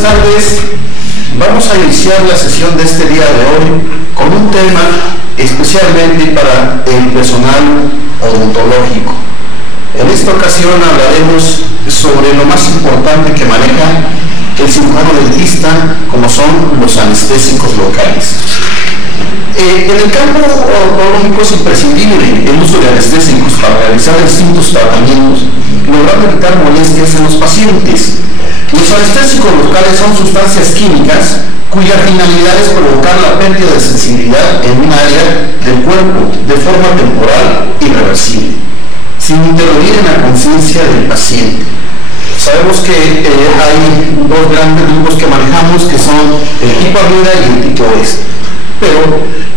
buenas tardes. Vamos a iniciar la sesión de este día de hoy con un tema especialmente para el personal odontológico. En esta ocasión hablaremos sobre lo más importante que maneja el cirujano dentista, como son los anestésicos locales. En el campo odontológico es imprescindible el uso de anestésicos para realizar distintos tratamientos, logrando evitar molestias en los pacientes. Los anestésicos locales son sustancias químicas cuya finalidad es provocar la pérdida de sensibilidad en un área del cuerpo de forma temporal irreversible, sin intervenir en la conciencia del paciente. Sabemos que hay dos grandes grupos que manejamos, que son el tipo Armida y el tipo Oeste. Pero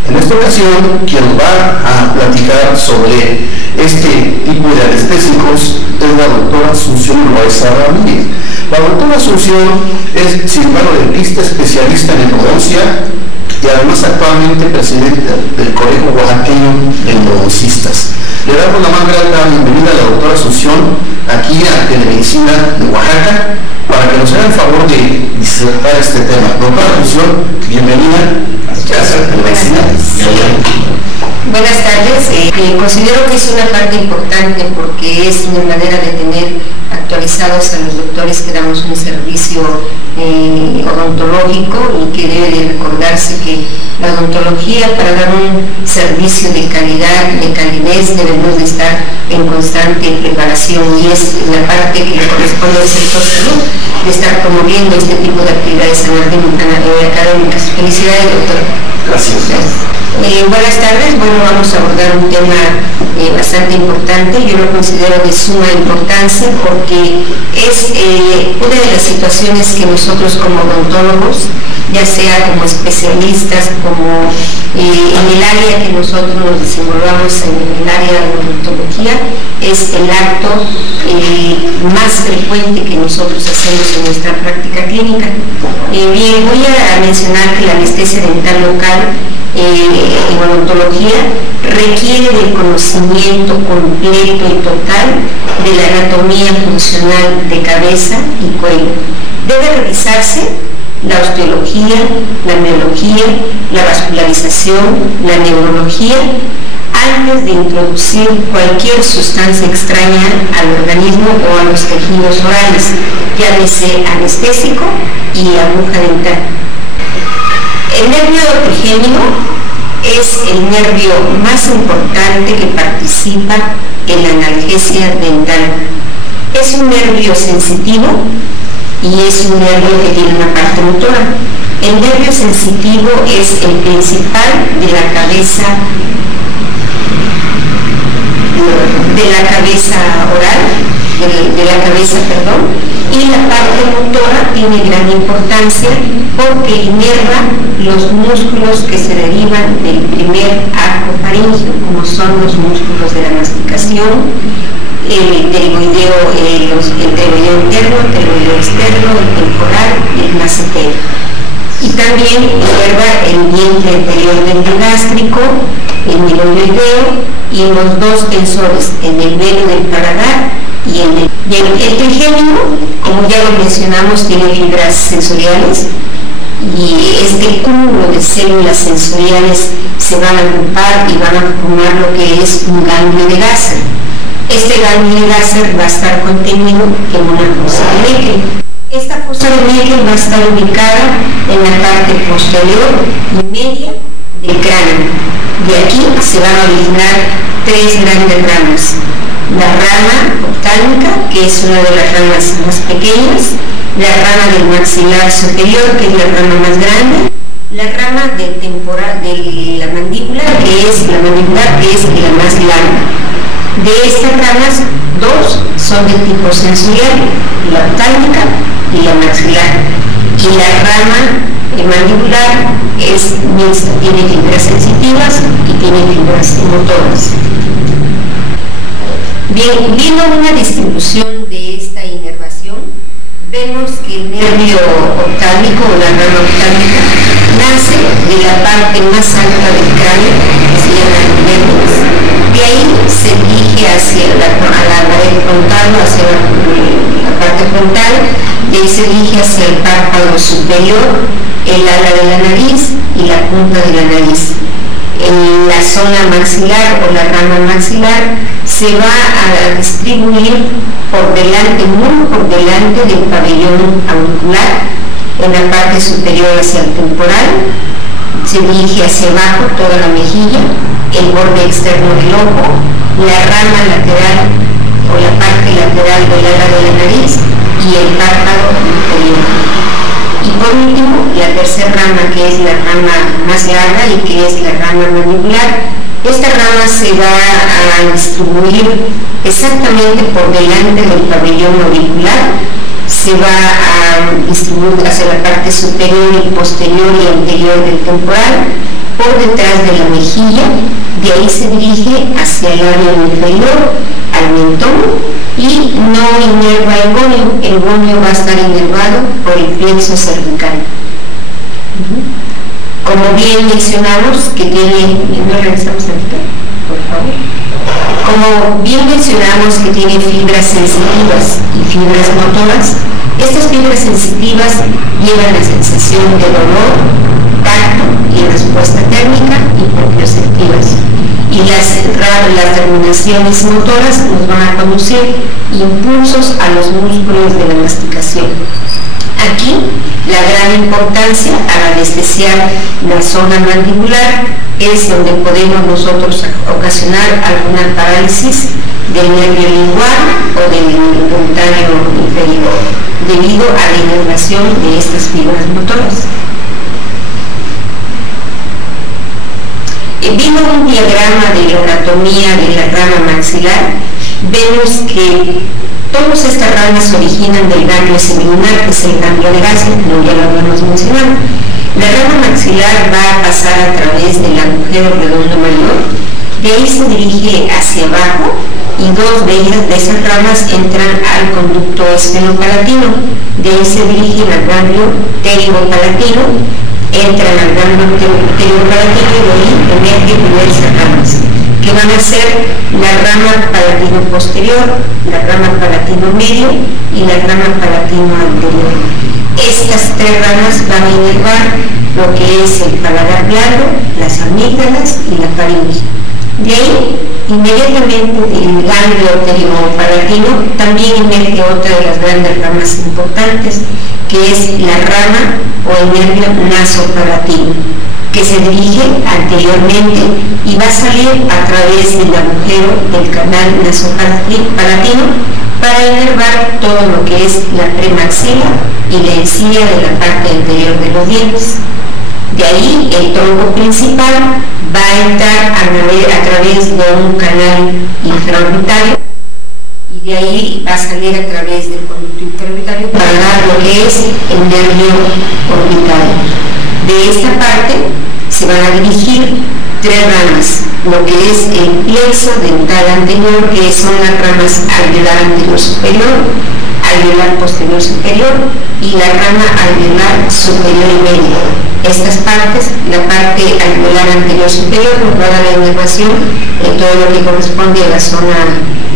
en esta ocasión, quien nos va a platicar sobre este tipo de anestésicos es la doctora Asunción Loaiza Ramírez. La doctora Asunción es cirujano dentista especialista en endodoncia y además actualmente presidenta del Colegio Oaxaqueño de Endodoncistas. Le damos la más grata bienvenida a la doctora Asunción aquí a Telemedicina de Oaxaca para que nos haga el favor de disertar este tema. Doctora Asunción, bienvenida. Gracias. Buenas tardes. Considero que es una parte importante porque es una manera de tener actualizados a los doctores que damos un servicio odontológico, y que debe de recordarse que la odontología, para dar un servicio de calidad, de calidez, debemos de estar en constante preparación, y es la parte que le corresponde al sector salud de estar promoviendo este tipo de actividades académicas. Felicidades, doctora. Gracias. Buenas tardes. Bueno, vamos a abordar un tema bastante importante. Yo lo considero de suma importancia porque es una de las situaciones que nosotros como odontólogos, ya sea como especialistas, como en el área que nosotros nos desenvolvamos, en el área de odontología, es el acto más frecuente que nosotros hacemos en nuestra práctica clínica. Bien, voy a mencionar que la anestesia dental local en odontología requiere del conocimiento completo y total de la anatomía funcional de cabeza y cuello. Debe revisarse la osteología, la miología, la vascularización, la neurología, antes de introducir cualquier sustancia extraña al organismo o a los tejidos orales, llámese anestésico y aguja dental. El nervio trigémino es el nervio más importante que participa en la analgesia dental. Es un nervio sensitivo y es un nervio que tiene una parte motora. El nervio sensitivo es el principal de la cabeza y la parte motora tiene gran importancia porque inerva los músculos que se derivan del primer arco faríngeo, como son los músculos de la masticación, el pterygoideo interno, el pterygoideo externo, el temporal y el macetero. Y también inerva el vientre anterior del gástrico, el miloideo y los dos tensores, en el velo del paladar y en el trigémino, como ya lo mencionamos, tiene fibras sensoriales, y este cúmulo de células sensoriales se van a agrupar y van a formar lo que es un ganglio de Gasser. Este ganglio de Gasser va a estar contenido en una fosa de Meckel. Esta fosa de Meckel va a estar ubicada en la parte posterior y media del cráneo. De aquí se van a originar tres grandes ramas. La rama oftálmica, que es una de las ramas más pequeñas, la rama del maxilar superior, que es la rama más grande, la rama del temporal, de la mandíbula, que es la más larga. De estas ramas, dos son de tipo sensorial, la oftálmica y la maxilar. Y la rama mandibular es mixta, tiene fibras sensitivas y tiene fibras motoras. Bien, viendo una distribución de esta inervación, vemos que el nervio oftálmico o la rama oftálmica nace de la parte más alta del cráneo, que se llama el nervios. De ahí se dirige hacia la pared frontal, hacia la parte parte frontal, de ahí se dirige hacia el párpado superior, el ala de la nariz y la punta de la nariz. En la zona maxilar o la rama maxilar se va a distribuir por delante, muy por delante del pabellón auricular, en la parte superior hacia el temporal, se dirige hacia abajo toda la mejilla, el borde externo del ojo, la rama lateral o la parte lateral del ala de la nariz y el párpado inferior. Y por último, la tercera rama, que es la rama más larga y que es la rama mandibular. Esta rama se va a distribuir exactamente por delante del pabellón auricular, se va a distribuir hacia la parte superior y posterior y anterior del temporal, por detrás de la mejilla, de ahí se dirige hacia el área inferior, al mentón, y no inerva el gonio va a estar inervado por el plexo cervical. Como bien mencionamos, que tiene, ¿no regresamos aquí, por favor? Como bien mencionamos que tiene fibras sensitivas y fibras motoras, estas fibras sensitivas llevan la sensación de dolor, tacto y respuesta térmica y proprioceptivas. Y las terminaciones motoras nos van a conducir impulsos a los músculos de la masticación. Aquí la gran importancia al anestesiar la zona mandibular es donde podemos nosotros ocasionar alguna parálisis del nervio lingual o del dentario inferior debido a la inervación de estas fibras motoras. Viendo un diagrama de la anatomía de la rama maxilar, vemos que todas estas ramas se originan del ganglio semilunar, que es el ganglio de Gassen, como ya lo habíamos mencionado. La rama maxilar va a pasar a través del agujero redondo mayor, de ahí se dirige hacia abajo y dos de esas ramas entran al conducto esfenopalatino, de ahí se dirigen al ganglio pterigopalatino, entran al ganglio pterigopalatino y de ahí emergen diversas ramas, que van a ser la rama palatino posterior, la rama palatino medio y la rama palatino anterior. Estas tres ramas van a inervar lo que es el paladar blando, las amígdalas y la faringe. De ahí, inmediatamente del ganglio pterigopalatino también emerge otra de las grandes ramas importantes, que es la rama o el nervio nasopalatino, que se dirige anteriormente y va a salir a través del agujero del canal nasopalatino para inervar todo lo que es la premaxila y la encía de la parte anterior de los dientes. De ahí el tronco principal va a entrar a través de un canal infraorbitario y de ahí va a salir a través del conducto interorbitario para dar lo que es el nervio orbital. De esta parte se van a dirigir tres ramas, lo que es el plexo dental anterior, que son las ramas alveolar anterior superior, alveolar posterior superior y la rama alveolar superior y medio. Estas partes, la parte alveolar anterior superior nos va a dar la inervación de todo lo que corresponde a la zona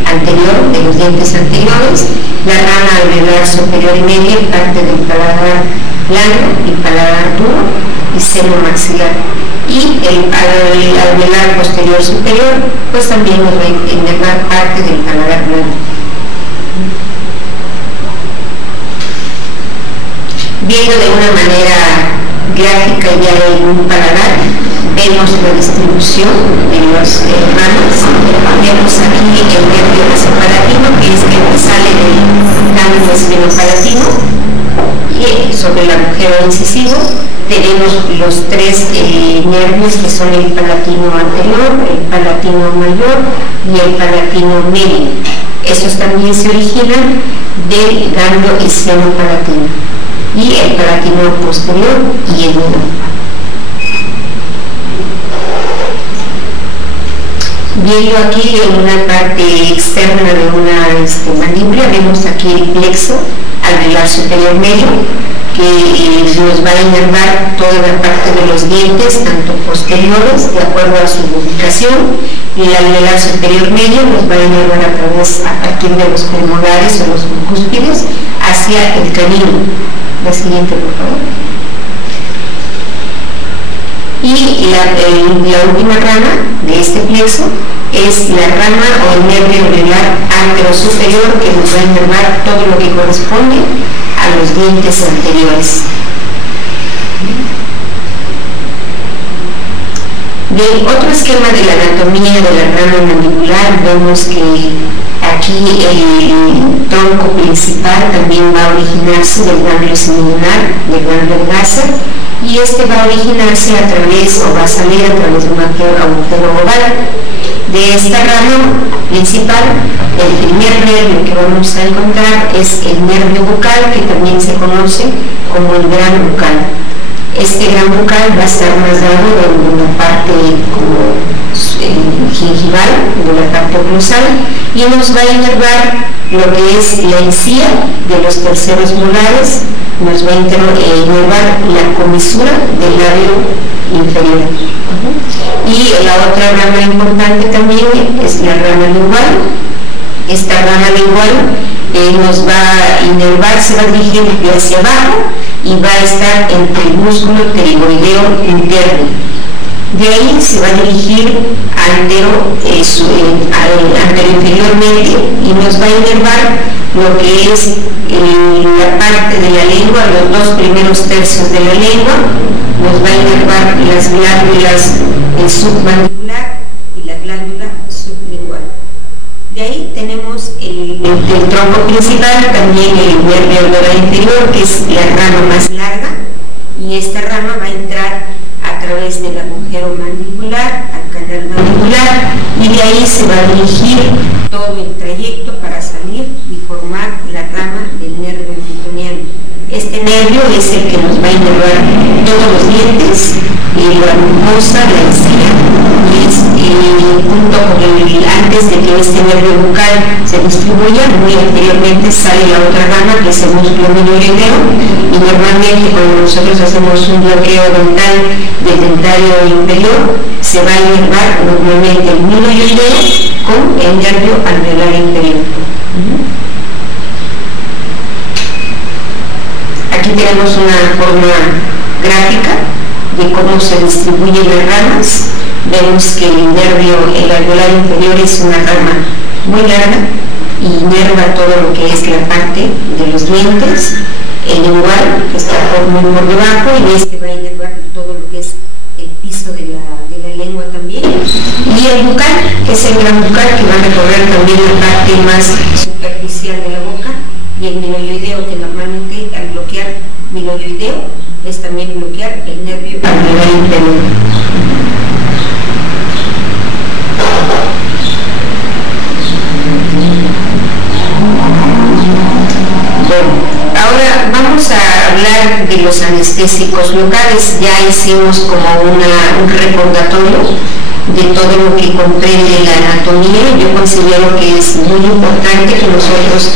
anterior de los dientes anteriores, la rama alveolar superior y media, parte del paladar blando y paladar duro y seno maxilar, y el alveolar posterior superior pues también nos va a inervar parte del paladar blando. Viendo de una manera gráfica ya en un paladar, vemos la distribución de los ramas. Vemos aquí el nervio nasopalatino, que es el que sale del ganglio esfenopalatino, y sobre el agujero incisivo tenemos los tres nervios, que son el palatino anterior, el palatino mayor y el palatino medio. Estos también se originan del ganglio esfenopalatino y el palatino posterior y el medio. Viendo aquí en una parte externa de una mandíbula, vemos aquí el plexo alveolar superior medio, que nos va a inervar toda la parte de los dientes, tanto posteriores, de acuerdo a su ubicación, El alveolar superior medio nos va a inervar a partir de los premolares o los cúspides hacia el canino. La siguiente, por favor. Y la última rama de este plexo es la rama o el nervio alveolar anterosuperior, que nos va a inervar todo lo que corresponde a los dientes anteriores. Del otro esquema de la anatomía de la rama mandibular, vemos que aquí el tronco principal también va a originarse del ganglio semilunar, del ganglio de Gasser, y este va a originarse a través, o va a salir a través de un agujero oval. De esta rama principal, el primer nervio que vamos a encontrar es el nervio bucal, que también se conoce como el gran bucal. Este gran bucal va a estar más dado en la parte como gingival, de la parte oclusal, y nos va a inervar lo que es la encía de los terceros molares, nos va a inervar la comisura del labio inferior. Y la otra rama importante también es la rama lingual. Esta rama lingual nos va a inervar, se va a dirigir hacia abajo y va a estar entre el músculo pterigoideo interno. De ahí se va a dirigir anterior-inferiormente y nos va a inervar lo que es la parte de la lengua, los dos primeros tercios de la lengua, nos va a inervar las glándulas submandibular y la glándula sublingual. De ahí tenemos el tronco principal, también el nervio alveolar inferior, que es la rama más larga, y esta rama va a entrar a través del agujero mandibular al canal mandibular, y de ahí se va a dirigir todo el trayecto para salir y formar la rama del nervio mentoniano. Este nervio es el que nos va a inervar todos los dientes, la mucosa, la encía, junto con antes de que este nervio bucal se distribuya, muy anteriormente sale la otra rama, que es el músculo miloideo, y normalmente cuando nosotros hacemos un bloqueo dental del dentario inferior, se va a inervar normalmente el miloideo con el nervio alveolar inferior. Aquí tenemos una forma gráfica de cómo se distribuyen las ramas. Vemos que el alveolar inferior es una rama muy larga y inerva todo lo que es la parte de los dientes. El lingual, que está muy por debajo, y este va a inervar todo lo que es el piso de la lengua también. Y el bucal, que es el gran bucal, que va a recorrer también la parte más superficial de la boca. Y el miloideo, que normalmente al bloquear miloideo es también bloquear el nervio alveolar inferior. Bueno, ahora vamos a hablar de los anestésicos locales. Ya hicimos como un recordatorio de todo lo que comprende la anatomía. Yo considero que es muy importante que nosotros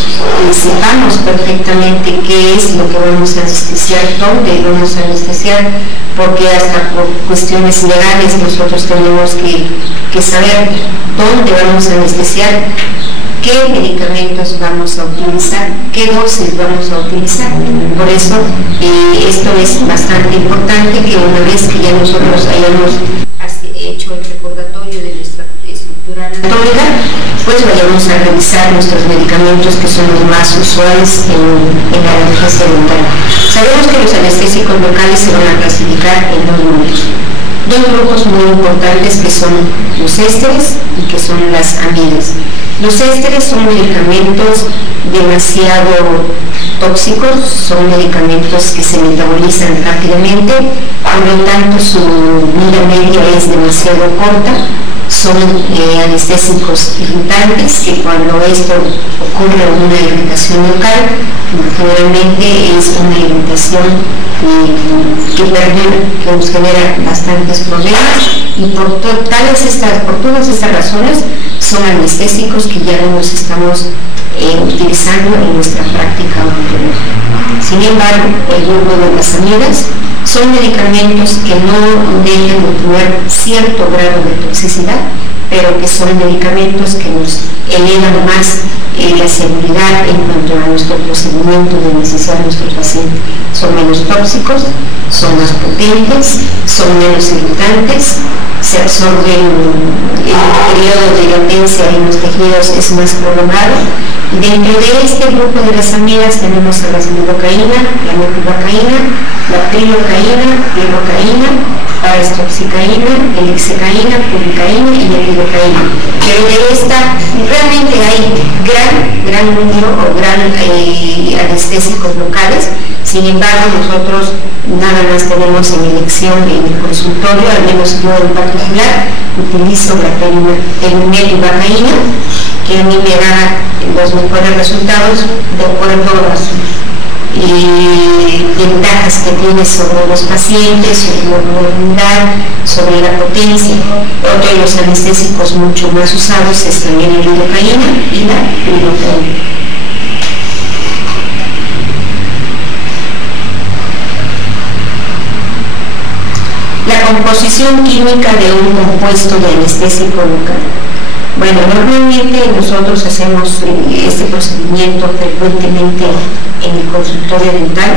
sepamos perfectamente qué es lo que vamos a anestesiar, dónde vamos a anestesiar, porque hasta por cuestiones legales nosotros tenemos que saber dónde vamos a anestesiar, qué medicamentos vamos a utilizar, qué dosis vamos a utilizar. Por eso esto es bastante importante, que una vez que ya nosotros hayamos hecho el recordatorio de nuestra estructura anatómica, pues vayamos a revisar nuestros medicamentos, que son los más usuales en la anestesia dental. Sabemos que los anestésicos locales se van a clasificar en dos grupos muy importantes, que son los ésteres y que son las amidas. Los ésteres son medicamentos demasiado tóxicos, son medicamentos que se metabolizan rápidamente, por lo tanto su vida media es demasiado corta. Son anestésicos irritantes, que cuando esto ocurre una irritación local, generalmente es una irritación que perdura, que nos genera bastantes problemas, y por todas estas razones son anestésicos que ya no los estamos utilizando en nuestra práctica odontológica. Sin embargo, el grupo de las amidas son medicamentos que no deben de tener cierto grado de toxicidad, pero que son medicamentos que nos elevan más la seguridad en cuanto a nuestro procedimiento de necesidad de nuestros pacientes. Son menos tóxicos, son más potentes, son menos irritantes, se absorben, el periodo de latencia en los tejidos es más prolongado. Y dentro de este grupo de las amidas tenemos a la lidocaína, la metildocaína, la prilocaína, lidocaína, paraestroxicaína, elixacaína, pulicaína y etilocaína. Pero de esta realmente hay gran número o gran anestésicos locales. Sin embargo, nosotros nada más tenemos en elección en el consultorio, al menos yo en particular utilizo la metildocaína, que a mí me da los mejores resultados de acuerdo a sus ventajas que tiene sobre los pacientes, sobre la movilidad, sobre la potencia. Otro de los anestésicos mucho más usados es también la lidocaína y la prilocaína. La composición química de un compuesto de anestésico local. Bueno, normalmente nosotros hacemos este procedimiento frecuentemente en el consultorio dental.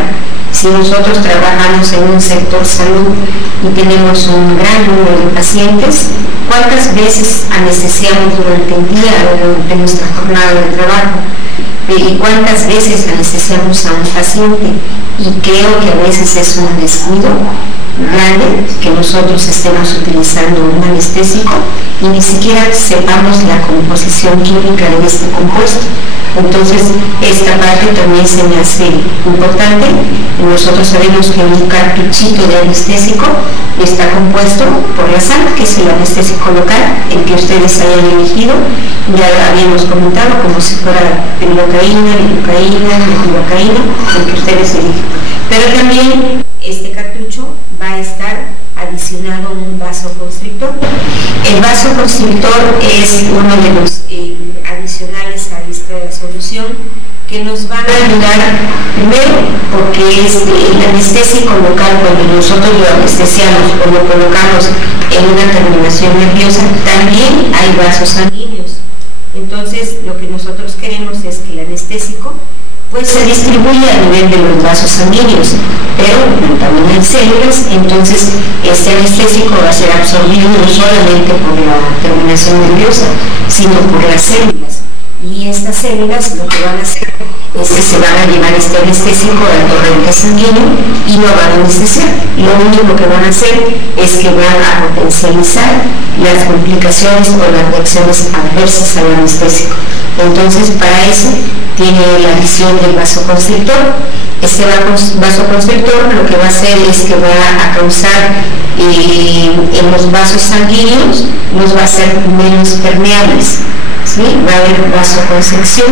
Si nosotros trabajamos en un sector salud y tenemos un gran número de pacientes, ¿cuántas veces anestesiamos durante el día o durante nuestra jornada de trabajo? ¿Y cuántas veces anestesiamos a un paciente? Y creo que a veces es un descuido grande que nosotros estemos utilizando un anestésico y ni siquiera sepamos la composición química de este compuesto. Entonces, esta parte también se me hace importante. Nosotros sabemos que un cartuchito de anestésico está compuesto por la sal, que es el anestésico local, el que ustedes hayan elegido. Ya lo habíamos comentado, como si fuera prilocaína, lidocaína, metildocaína, el que ustedes eligen. Pero también este cartucho va a estar adicionado a un vasoconstrictor. El vasoconstrictor es uno de los adicionales a esta solución que nos van a ayudar, primero porque es el anestésico local. Cuando nosotros lo anestesiamos o lo colocamos en una terminación nerviosa, también hay vasos sanguíneos. Entonces lo que nosotros queremos es que el anestésico pues se distribuye a nivel de los vasos sanguíneos, pero también hay células. Entonces este anestésico va a ser absorbido no solamente por la terminación nerviosa, sino por las células. Y estas células lo que van a hacer es que se van a llevar este anestésico al torrente sanguíneo y lo van a anestesiar. Lo único que van a hacer es que van a potencializar las complicaciones o las reacciones adversas al anestésico. Entonces, para eso tiene la adición del vasoconstrictor. Este vasoconstrictor lo que va a hacer es que va a causar en los vasos sanguíneos, los va a hacer menos permeables. ¿Sí? Va a haber vasoconstricción,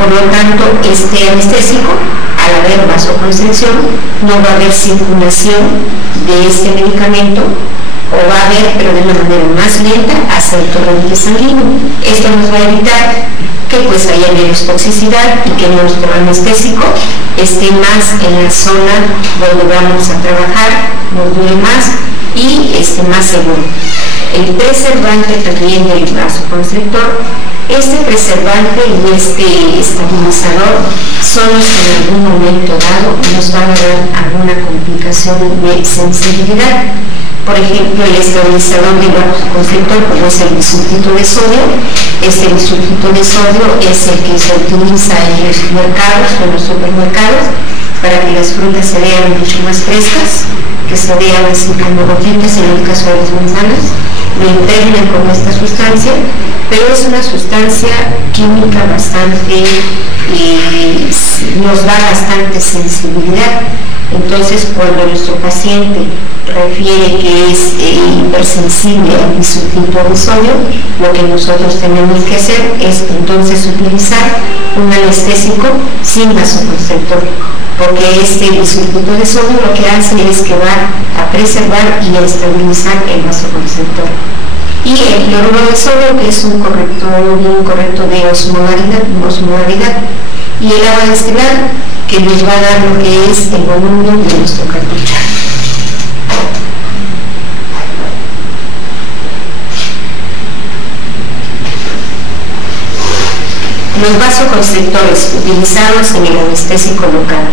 por lo tanto este anestésico, al haber vasoconstricción, no va a haber circulación de este medicamento, o va a haber, pero de una manera más lenta, hacia el torrente sanguíneo. Esto nos va a evitar que pues haya menos toxicidad y que nuestro anestésico esté más en la zona donde vamos a trabajar, nos dure más y esté más seguro. El preservante también del vasoconstrictor, este preservante y este estabilizador son los que en algún momento dado nos van a dar alguna complicación de sensibilidad. Por ejemplo, el estabilizador del vasoconstrictor, como es el bisulfito de sodio, este bisulfito de sodio es el que se utiliza en los mercados o en los supermercados para que las frutas se vean mucho más frescas, que se vean así como rojitas en el caso de las manzanas. Lo impregnan con esta sustancia, pero es una sustancia química bastante, nos da bastante sensibilidad. Entonces, cuando nuestro paciente refiere que es hipersensible al bisulfito de sodio, lo que nosotros tenemos que hacer es entonces utilizar un anestésico sin vasoconstrictor, porque este bisulfito de sodio lo que hace es que va a preservar y a estabilizar el vasoconstrictor. Y el cloruro de sodio, que es un corrector de osmolaridad, y el agua destilada, que nos va a dar lo que es el volumen de nuestro cartucho. Los vasoconstrictores utilizados en el anestésico local.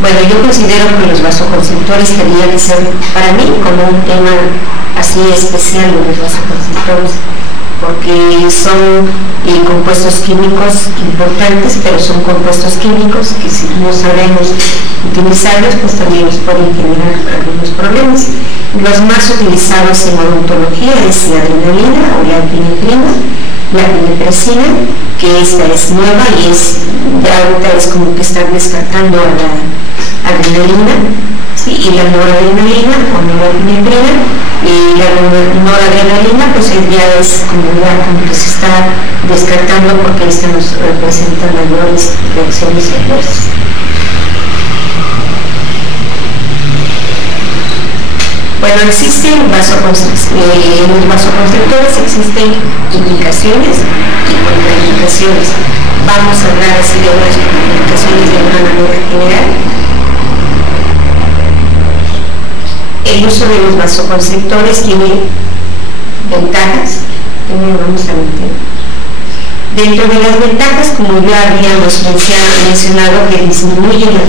Bueno, yo considero que los vasoconstrictores tendrían que ser para mí como un tema así especial de los vasoconstrictores, porque son compuestos químicos importantes, pero son compuestos químicos que si no sabemos utilizarlos, pues también nos pueden generar algunos problemas. Los más utilizados en odontología es la adrenalina o la epinefrina, la epinefrina, que esta es nueva y ya ahorita es como que están descartando a la adrenalina, ¿sí? Y la noradrenalina o norepinefrina, y la noradrenalina pues ya es como que se está descartando porque esta nos representa mayores reacciones adversas. Bueno, existen en los vasoconstrictores existen indicaciones y contraindicaciones. Vamos a hablar así de unas contraindicaciones de una manera general. El uso de los vasoconstrictores tiene ventajas, también vamos a meter. Dentro de las ventajas, como ya habíamos mencionado, que disminuye la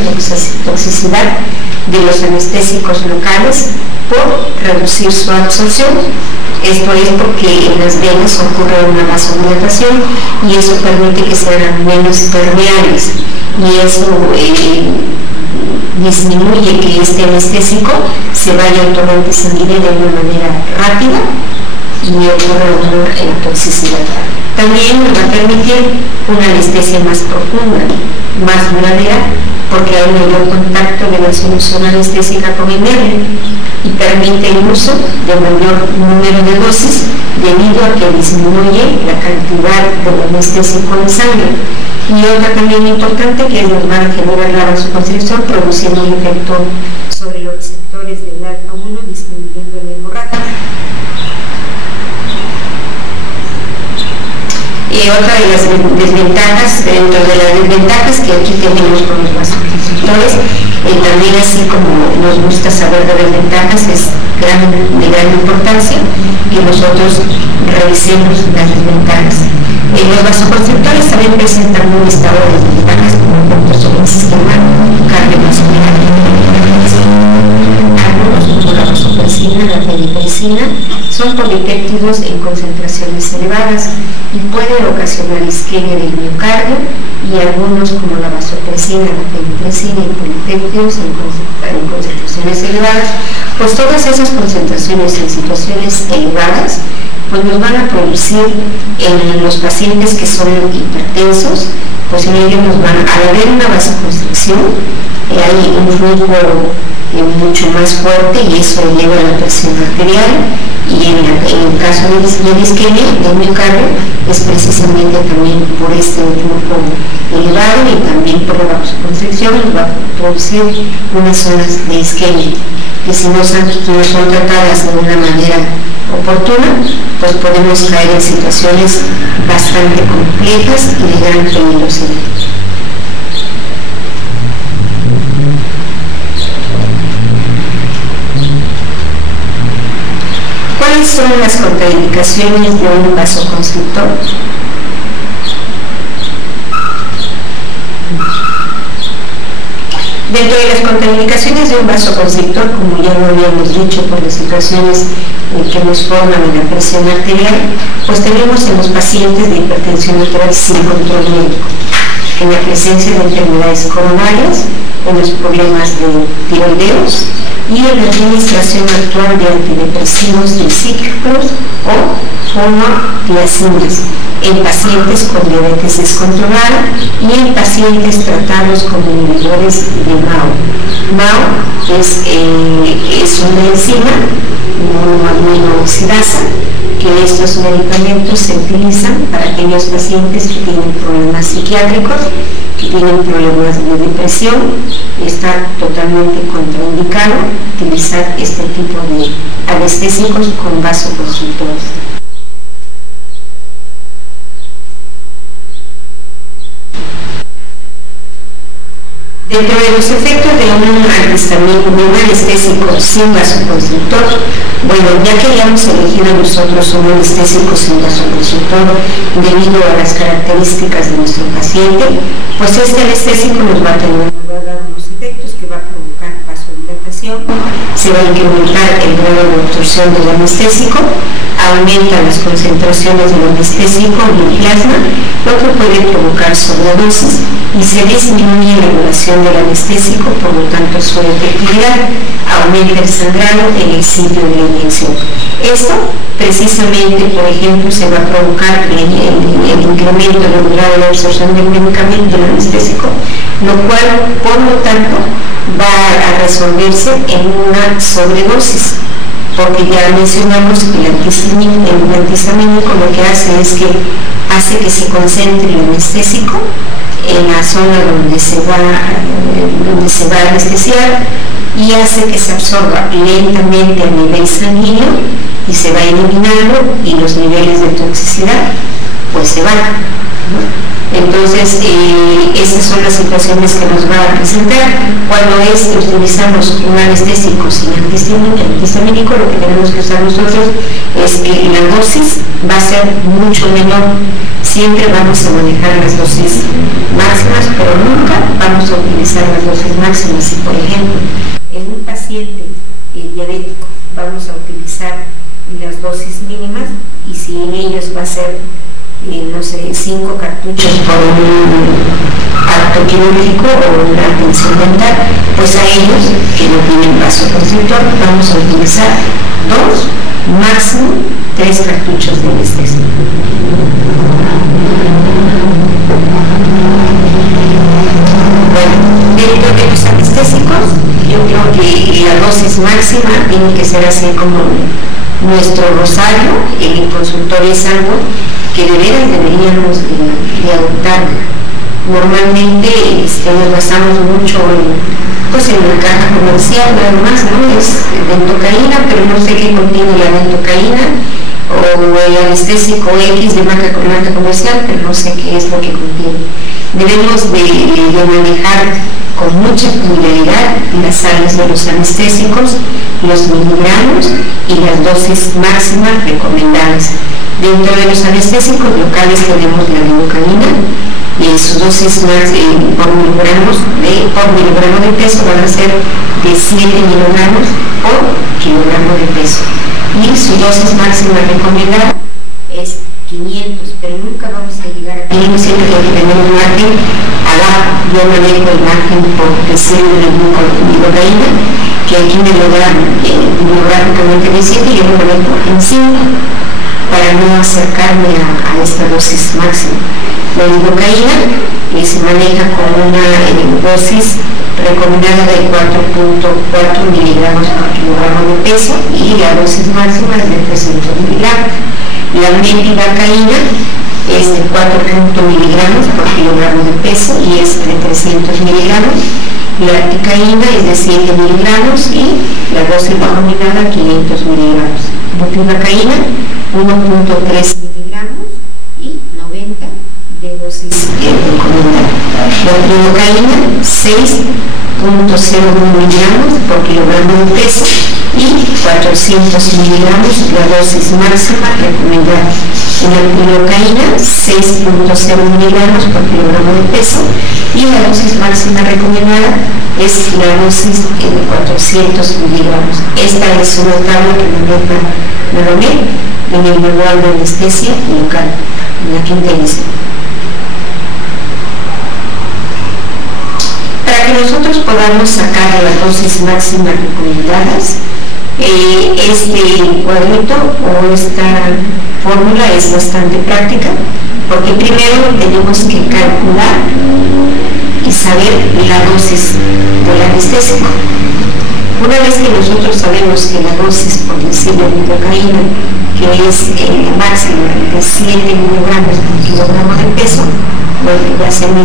toxicidad de los anestésicos locales por reducir su absorción. Esto es porque en las venas ocurre una vasodilatación y eso permite que sean menos permeables, y eso disminuye que este anestésico se vaya al torrente sanguíneo de una manera rápida y ocurre una toxicidad. También nos va a permitir una anestesia más profunda, más duradera, porque hay mayor contacto de la solución anestésica con el nervio y permite el uso de mayor número de dosis debido a que disminuye la cantidad del anestésico en sangre. Y otra también importante, que nos va a generar la vasoconstricción produciendo un efecto sobre los receptores del alfa 1, disminuyendo la hemorragia. Y otra de las desventajas, dentro de las desventajas que aquí tenemos con los vasoconstrictores, también así como nos gusta saber de las ventajas, es de gran importancia que nosotros revisemos las desventajas. Los vasoconstrictores también presentan un listado de desventajas como efectos sobre el sistema cardiovascular. Algunos, como la vasopresina, la fenilpresina, son polipéptidos en concentraciones elevadas y puede ocasionar isquemia del miocardio, y algunos, como la vasopresina, la fenilpresina y polipéptidos en concentraciones elevadas, pues todas esas concentraciones en situaciones elevadas pues nos van a producir en los pacientes que son hipertensos, pues en ellos nos van a haber una vasoconstricción, hay un flujo mucho más fuerte y eso eleva la presión arterial, y en el caso de la isquemia del miocardio es precisamente también por este flujo elevado y también por la vasoconstricción nos va a producir unas zonas de isquemia que si no son tratadas de una manera oportuna, pues podemos caer en situaciones bastante complejas y de gran peligrosidad. ¿Cuáles son las contraindicaciones de un vasoconstrictor? Dentro de las contraindicaciones de un vasoconstrictor, como ya lo habíamos dicho, por las situaciones que nos forman en la presión arterial, pues tenemos en los pacientes de hipertensión arterial sin control médico, en la presencia de enfermedades coronarias, en los problemas de tiroideos y en la administración actual de antidepresivos tricíclicos o homotiacinas, en pacientes con diabetes descontrolada y en pacientes tratados con inhibidores de MAO. MAO es una enzima monoaminoxidasa, que estos medicamentos se utilizan para aquellos pacientes que tienen problemas psiquiátricos, que tienen problemas de depresión. Está totalmente contraindicado utilizar este tipo de anestésicos con vasoconstrictores. Dentro de los efectos de un antihistamínico, un anestésico sin vasoconstrictor, bueno, ya que hayamos elegido nosotros un anestésico sin vasoconstrictor debido a las características de nuestro paciente, pues este anestésico nos va a dar unos efectos que va a provocar vasodilatación, se va a incrementar el grado de obstrucción del anestésico, aumenta las concentraciones del anestésico en el plasma, lo que puede provocar sobredosis y se disminuye la duración del anestésico, por lo tanto su efectividad, aumenta el sangrado en el sitio de la inyección. Esto precisamente, por ejemplo, se va a provocar el incremento del grado de absorción del medicamento, del anestésico, lo cual, por lo tanto, va a resolverse en una sobredosis, porque ya mencionamos que el antihistamínico lo que hace es que hace que se concentre el anestésico en la zona donde se va a anestesiar y hace que se absorba lentamente a nivel sanguíneo y se va eliminando y los niveles de toxicidad pues se van, ¿no? Entonces, esas son las situaciones que nos va a presentar. Cuando utilizamos un anestésico sin antihistamínico, lo que tenemos que usar nosotros es que la dosis va a ser mucho menor. Siempre vamos a manejar las dosis máximas, pero nunca vamos a utilizar las dosis máximas. Si, por ejemplo, en un paciente diabético vamos a utilizar las dosis mínimas y si en ellos va a ser no sé, 5 cartuchos por un acto quirúrgico o una atención dental, pues a ellos que no tienen vasoconstrictor vamos a utilizar 2, máximo 3 cartuchos de anestesia. Bueno, dentro de los anestésicos, yo creo que la dosis máxima tiene que ser así como nuestro rosario en el consultorio es algo que de veras deberíamos de adoptar. Normalmente nos basamos mucho en la caja comercial, nada más, ¿no? Es dentocaína, pero no sé qué contiene la dentocaína, o el anestésico X de marca comercial, pero no sé qué es lo que contiene. Debemos de manejar con mucha prioridad las sales de los anestésicos, los miligramos y las dosis máximas recomendadas. Dentro de los anestésicos locales tenemos la lidocaína y su dosis por miligramo de peso van a ser de 7 miligramos por kilogramo de peso. Y su dosis máxima recomendada es 500, pero nunca vamos a llegar a 500, siempre que tenemos un margen abajo. Yo manejo el margen por decir de la lidocaína, que aquí me lo dan bibliográficamente de 7 y yo lo manejo en 5. Para no acercarme a esta dosis máxima. La lidocaína se maneja con una dosis recomendada de 4.4 miligramos por kilogramo de peso y la dosis máxima es de 300 miligramos. La metilacaína es de 4 miligramos por kilogramo de peso y es de 300 miligramos. La articaína es de 7 miligramos y la dosis recomendada 500 miligramos. Bupivacaína 1.3 miligramos y 90 de dosis recomendada. La lidocaína 6.01 miligramos por kilogramo de peso y 400 miligramos la dosis máxima recomendada. La lidocaína 6.0 miligramos por kilogramo de peso y la dosis máxima recomendada es la dosis de 400 miligramos. Esta es una tabla que me arrojé en el manual de anestesia local, en la quinta edición. Para que nosotros podamos sacar las dosis máximas recomendadas, este cuadrito o esta fórmula es bastante práctica, porque primero tenemos que calcular y saber la dosis del anestésico. Una vez que nosotros sabemos que la dosis, por decirlo, de lidocaína, que es máxima de 7 miligramos por kilogramo de peso, bueno, ya sé mi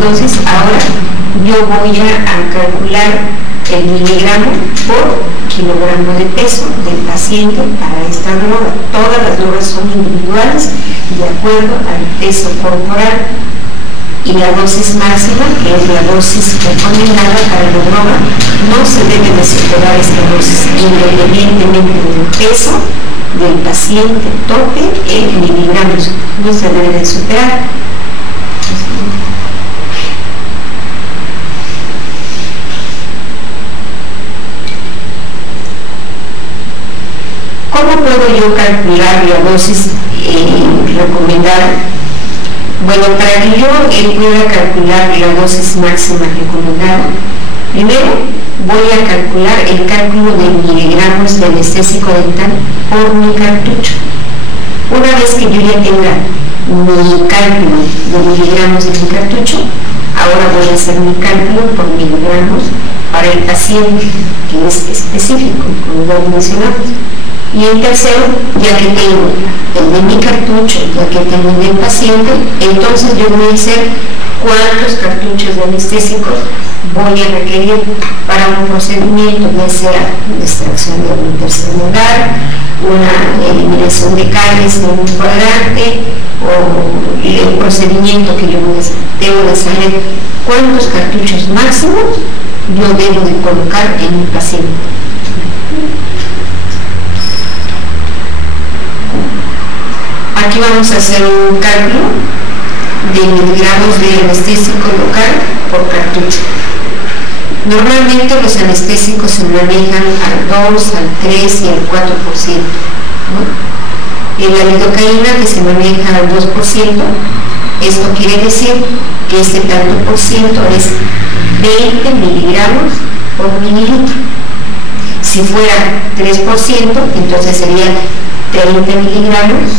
dosis, ahora yo voy a calcular el miligramo por kilogramo de peso del paciente para esta droga. Todas las drogas son individuales de acuerdo al peso corporal y la dosis máxima, que es la dosis recomendada para la droga, no se debe de superar esta dosis, independientemente del peso del paciente tope en miligramos, no se debe de superar. ¿Cómo puedo yo calcular la dosis recomendada? Bueno, para que yo pueda calcular la dosis máxima recomendada, primero voy a calcular el cálculo de miligramos de anestésico dental por mi cartucho. Una vez que yo ya tenga mi cálculo de miligramos de mi cartucho, ahora voy a hacer mi cálculo por miligramos para el paciente, que es específico, como ya mencionamos. Y el tercero, ya que tengo el de mi cartucho, ya que tengo el del paciente, entonces yo voy a hacer cuántos cartuchos de anestésicos voy a requerir para un procedimiento, ya sea una extracción de un tercer molar, una eliminación de caries en un cuadrante, o el procedimiento que yo debo de saber cuántos cartuchos máximos yo debo de colocar en mi paciente. Aquí vamos a hacer un cálculo de miligramos de anestésico local por cartucho. Normalmente los anestésicos se manejan al 2, al 3 y al 4%, ¿no? En la lidocaína, que se maneja al 2%, esto quiere decir que este tanto por ciento es 20 miligramos por mililitro. Si fuera 3%, entonces sería 30 miligramos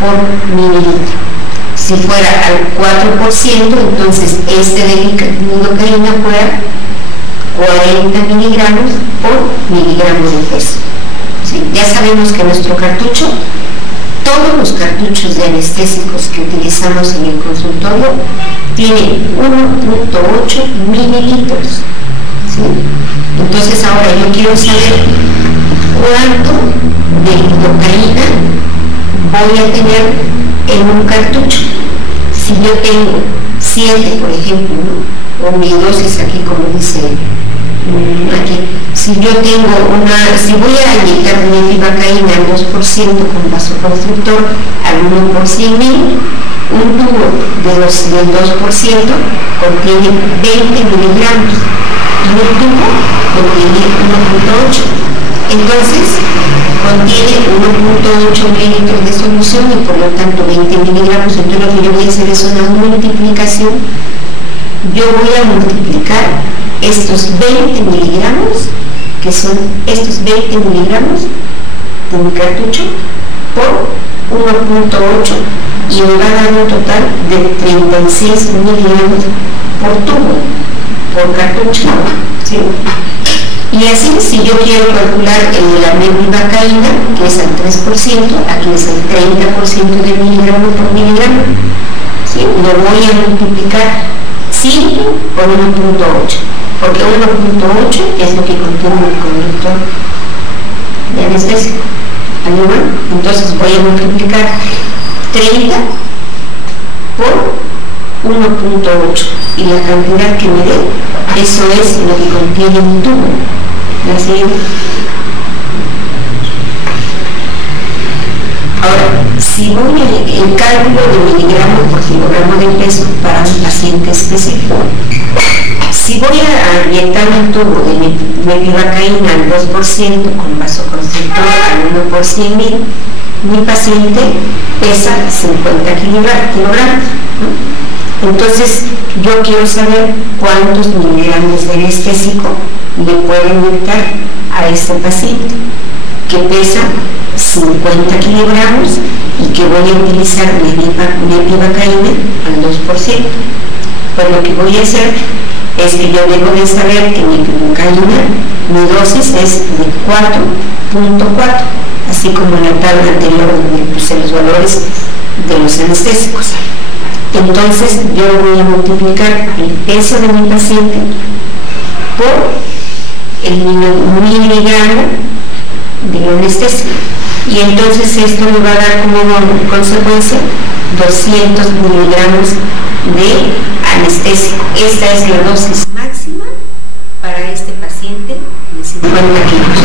por mililitro. Si fuera al 4%, entonces este de lidocaína fuera 40 miligramos por miligramo de peso. ¿Sí? Ya sabemos que nuestro cartucho, todos los cartuchos de anestésicos que utilizamos en el consultorio tienen 1.8 mililitros. ¿Sí? Entonces ahora yo quiero saber cuánto de lidocaína voy a tener en un cartucho. Si yo tengo 7, por ejemplo, ¿no? O mi dosis aquí, como dice aquí, si yo tengo si voy a inyectar mepivacaína al 2% con vasoconstrictor al 1 por 100.000, un tubo del 2% contiene 20 miligramos y un tubo contiene 1.8. Entonces, contiene 1.8 mililitros de solución y por lo tanto 20 miligramos. Entonces lo que yo voy a hacer es una multiplicación. Yo voy a multiplicar estos 20 miligramos, que son estos 20 miligramos de mi cartucho, por 1.8 y me va a dar un total de 36 miligramos por tubo, por cartucho. ¿Sí? Y así, si yo quiero calcular la mepivacaína, que es al 3%, aquí es el 30% de miligramo por miligramo, ¿sí? Lo voy a multiplicar 5 por 1.8, porque 1.8 es lo que contiene el conductor de anestésico. Entonces voy a multiplicar 30 por 1.8 y la cantidad que me dé, eso es lo que contiene mi tubo. Así. Ahora, si voy el cálculo de miligramos por kilogramo de peso para un paciente específico, si voy a inyectar un tubo de mepivacaína al 2% con vasoconstrictor al 1 por 100.000, mi paciente pesa 50 kilogramos, ¿no? Entonces, yo quiero saber cuántos miligramos de anestésico le puedo inyectar a este paciente que pesa 50 kilogramos y que voy a utilizar mepivacaína al 2%. Pues lo que voy a hacer es que yo debo de saber que mi mepivacaína, mi dosis es de 4.4, así como en la tabla anterior donde puse los valores de los anestésicos. Entonces yo voy a multiplicar el peso de mi paciente por el miligramo de anestésico y entonces esto me va a dar como consecuencia 200 miligramos de anestésico. Esta es la dosis máxima para este paciente de 50 kilos.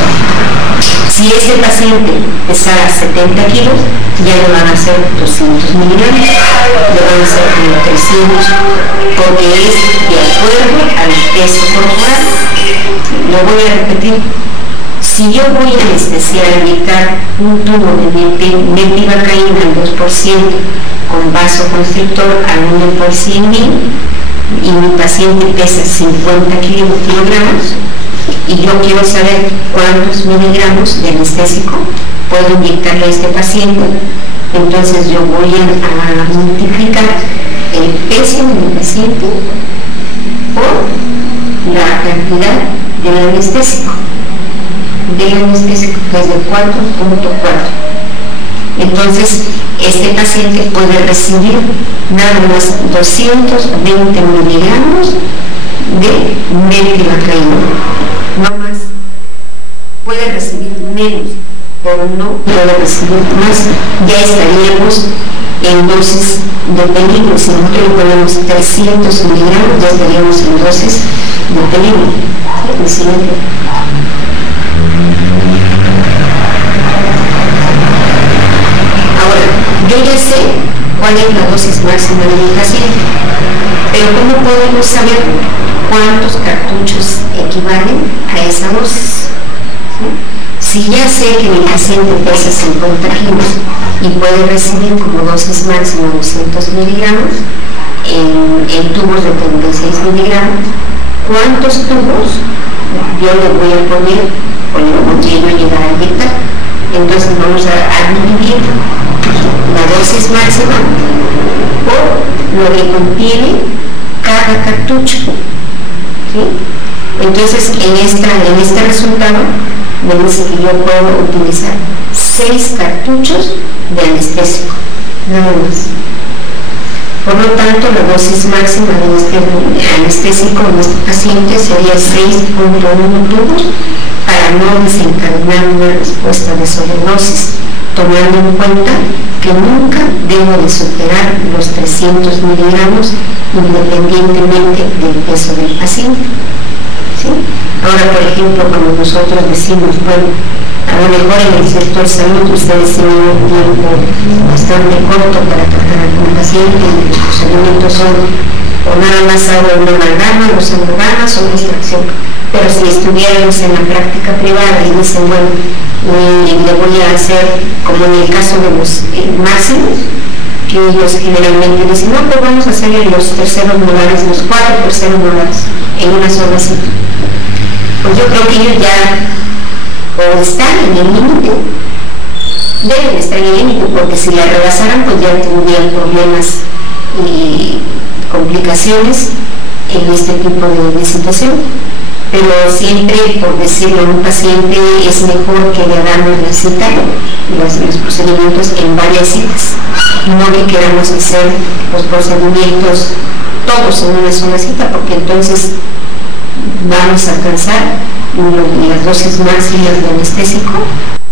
Si este paciente pesara 70 kilos, ya le van a hacer 200 miligramos, le van a hacer como 300, porque es de acuerdo al peso corporal. Lo voy a repetir. Si yo voy a anestesiar, inyectar un tubo de metivacaína al 2% con vasoconstrictor al 1/100.000 y mi paciente pesa 50 kilogramos y yo quiero saber cuántos miligramos de anestésico puedo inyectarle a este paciente, entonces yo voy a multiplicar el peso de mi paciente por la cantidad del anestésico. Que es de 4.4. Entonces, este paciente puede recibir nada más 220 miligramos de metivacaína. No más. Puede recibir menos, pero no puede recibir más. Ya estaríamos en dosis de peligro. Si nosotros le ponemos 300 miligramos, ya estaríamos en dosis de peligro. El siguiente. Ahora, yo ya sé cuál es la dosis máxima de mi paciente, pero ¿cómo podemos saber cuántos cartuchos equivalen a esa dosis? ¿Sí? Si ya sé que mi paciente pesa 50 kilos y puede recibir como dosis máxima 200 miligramos en tubos de 36 miligramos, ¿cuántos tubos yo le voy a poner con lo que yo llegar a inyectar? Entonces vamos a dividir la dosis máxima por lo que contiene cada cartucho. ¿Sí? Entonces en este resultado me dice que yo puedo utilizar 6 cartuchos de anestésico, nada más. Por lo tanto, la dosis máxima de este anestésico en este paciente sería 6.1 tubos para no desencadenar una respuesta de sobredosis, tomando en cuenta que nunca debo de superar los 300 miligramos independientemente del peso del paciente. ¿Sí? Ahora, por ejemplo, cuando nosotros decimos, bueno, a lo mejor en el sector salud ustedes tienen un tiempo bastante corto para tratar a un paciente y los procedimientos son o nada más hago una amalgama, los hematogramas o una extracción. Pero si estuviéramos en la práctica privada y dicen, bueno, le voy a hacer, como en el caso de los máximos, que ellos generalmente dicen, no, pues vamos a hacerle los terceros molares, los 4 terceros molares en una sola cita. Pues yo creo que ellos ya o están en el límite, deben estar en el límite, porque si la rebasaran, pues ya tendrían problemas y complicaciones en este tipo de situación. Pero siempre, por decirlo a un paciente, es mejor que le hagamos la cita, los procedimientos en varias citas, no que queramos hacer los procedimientos todos en una sola cita, porque entonces vamos a alcanzar las dosis máximas de anestésico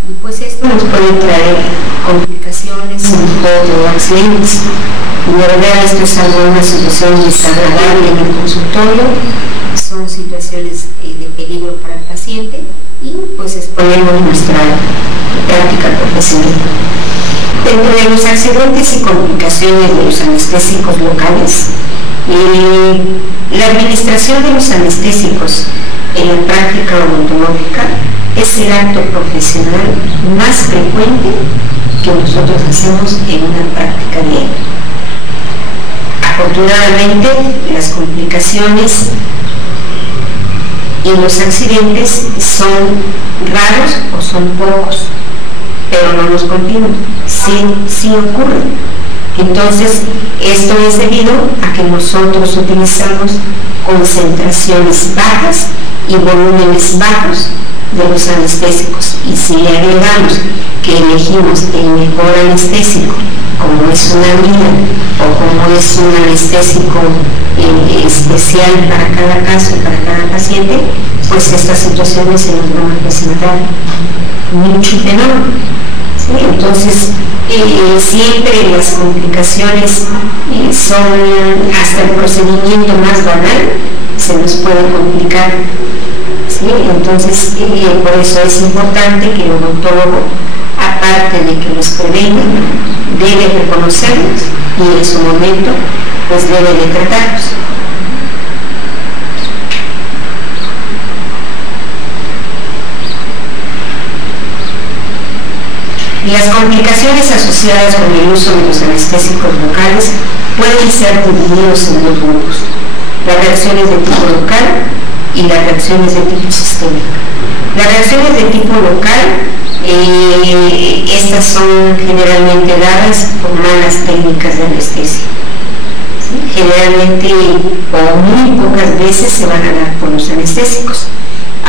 y pues esto nos puede traer complicaciones, sobre todo accidentes. Y de verdad esto es una situación desagradable en el consultorio, son situaciones de peligro para el paciente y pues exponemos nuestra práctica profesional. Dentro de los accidentes y complicaciones de los anestésicos locales, la administración de los anestésicos en la práctica odontológica es el acto profesional más frecuente que nosotros hacemos en una práctica diaria. Afortunadamente, las complicaciones y los accidentes son raros o son pocos, pero no los continuos, sí ocurren. Entonces, esto es debido a que nosotros utilizamos concentraciones bajas y volúmenes bajos de los anestésicos. Y si le agregamos que elegimos el mejor anestésico, como es una vida o como es un anestésico especial para cada caso, para cada paciente, pues estas situaciones se nos van a presentar mucho menor. ¿Sí? ¿sí? Entonces, siempre las complicaciones son, hasta el procedimiento más banal se nos puede complicar, ¿sí? Entonces, por eso es importante que el odontólogo, aparte de que los prevenga, debe reconocerlos y en su momento pues debe de tratarlos. Las complicaciones asociadas con el uso de los anestésicos locales pueden ser divididos en dos grupos: las reacciones de tipo local y las reacciones de tipo sistémico. Las reacciones de tipo local, estas son generalmente dadas por malas técnicas de anestesia. ¿Sí? Generalmente o muy pocas veces se van a dar por los anestésicos,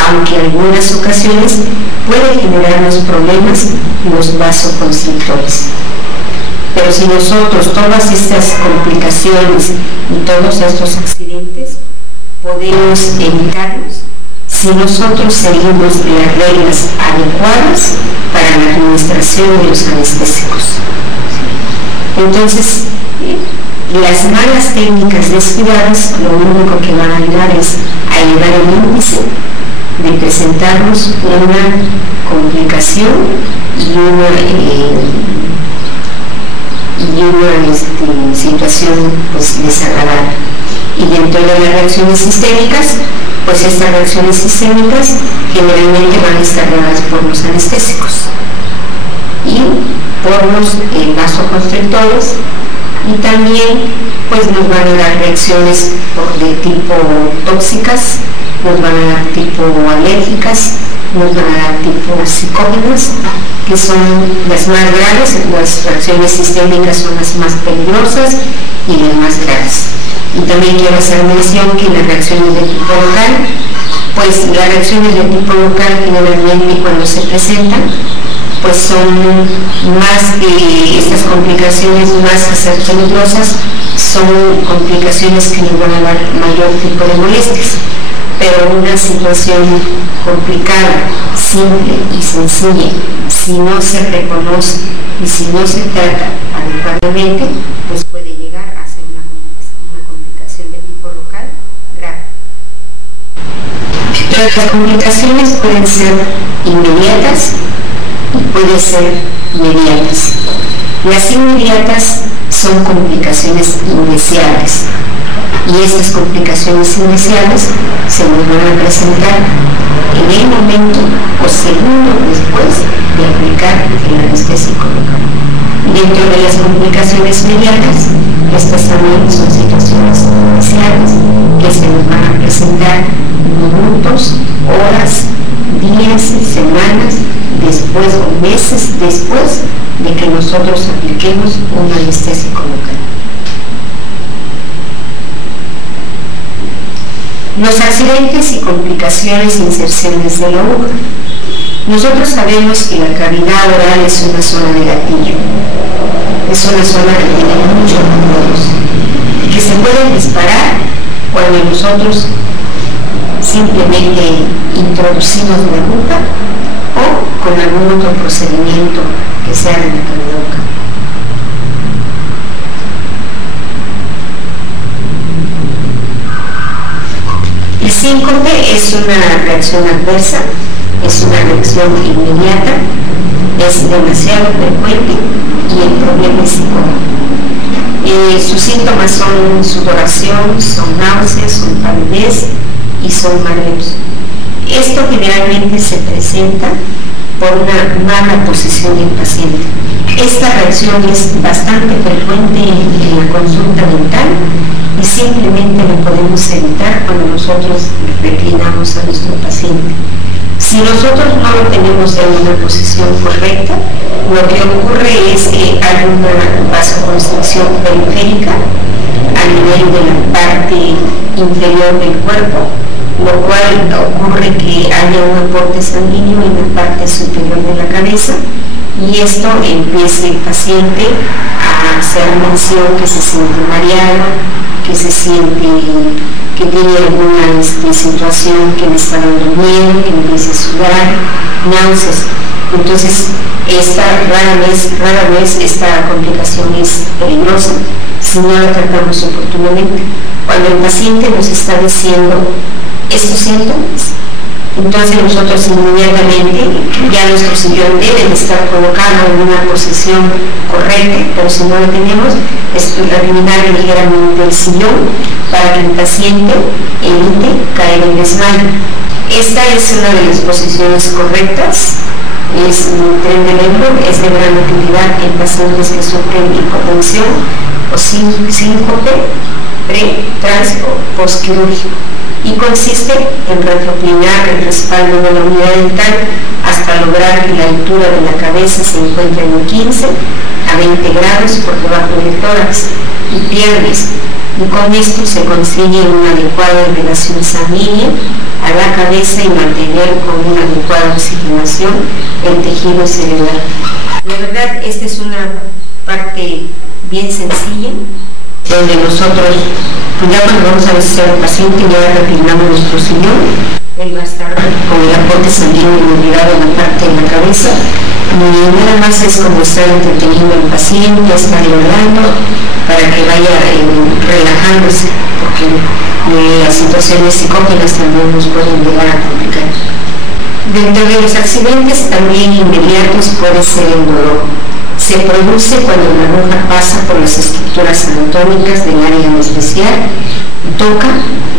aunque en algunas ocasiones puede generarnos problemas los vasoconstrictores. Pero si nosotros todas estas complicaciones y todos estos accidentes podemos evitarlos si nosotros seguimos las reglas adecuadas para la administración de los anestésicos. Entonces, las malas técnicas descuidadas lo único que van a ayudar es a elevar el índice de presentarnos una complicación y una situación pues desagradable. Y dentro de las reacciones sistémicas, pues estas reacciones sistémicas generalmente van a estar dadas por los anestésicos y por los vasoconstrictores, y también pues nos van a dar reacciones de tipo tóxicas, nos van a dar tipo alérgicas, nos van a dar tipo psicógenas, que son las más graves. Las reacciones sistémicas son las más peligrosas y las más graves. Y también quiero hacer mención que las reacciones de tipo local, pues las reacciones de tipo local generalmente cuando se presentan, pues son más que estas complicaciones, más que ser peligrosas, son complicaciones que nos van a dar mayor tipo de molestias. Pero una situación complicada, simple y sencilla, si no se reconoce y si no se trata adecuadamente, pues puede llegar a ser una complicación de tipo local grave. Las complicaciones pueden ser inmediatas y pueden ser inmediatas. Las inmediatas son complicaciones indeseables, y estas complicaciones iniciales se nos van a presentar en el momento o segundo después de aplicar el anestésico local. Dentro de las complicaciones medianas, estas también son situaciones iniciales que se nos van a presentar minutos, horas, días, semanas después o meses después de que nosotros apliquemos un anestésico local. Los accidentes y complicaciones e inserciones de la aguja. Nosotros sabemos que la cavidad oral es una zona de gatillo, es una zona que tiene muchos números y que se pueden disparar cuando nosotros simplemente introducimos la aguja o con algún otro procedimiento que sea de la cavidad oral. El síncope es una reacción adversa, es una reacción inmediata, es demasiado frecuente y el problema es psicótico. Sus síntomas son sudoración, son náuseas, son palidez y son mareos. Esto generalmente se presenta por una mala posición del paciente. Esta reacción es bastante frecuente en la consulta dental y simplemente lo podemos evitar cuando nosotros reclinamos a nuestro paciente. Si nosotros no lo tenemos en una posición correcta, lo que ocurre es que hay una vasoconstricción periférica a nivel de la parte inferior del cuerpo, lo cual ocurre que haya un aporte sanguíneo en la parte superior de la cabeza, y esto empieza el paciente a hacer mención que se siente mareado, que se siente que tiene alguna situación que le está dando miedo, que empieza a sudar, náuseas. Entonces, rara vez esta complicación es peligrosa si no la tratamos oportunamente. Cuando el paciente nos está diciendo estos síntomas, entonces nosotros inmediatamente, ya nuestro sillón debe de estar colocado en una posición correcta, pero si no lo tenemos, es reclinar ligeramente el sillón para que el paciente evite caer en desmayo. Esta es una de las posiciones correctas. Es un tren de Lembro, es de gran utilidad en pacientes que sufren hipotensión o síncope pre, trans o postquirúrgico, y consiste en retroclinar el respaldo de la unidad dental hasta lograr que la altura de la cabeza se encuentre en 15 a 20 grados por debajo del tórax y piernas, y con esto se consigue una adecuada irrigación sanguínea a la cabeza y mantener con una adecuada oxigenación el tejido cerebral. La verdad, esta es una parte bien sencilla, donde nosotros, ya cuando vamos a visitar al paciente, ya reclinamos nuestro sillón, él va a estar con el aporte sanguíneo irrigado en la parte de la cabeza, y nada más es como estar entreteniendo al paciente, estar hablando, para que vaya relajándose, porque las situaciones psicógenas también nos pueden llegar a complicar. Dentro de los accidentes también inmediatos puede ser el dolor. Se produce cuando la aguja pasa por las estructuras anatómicas del área especial, toca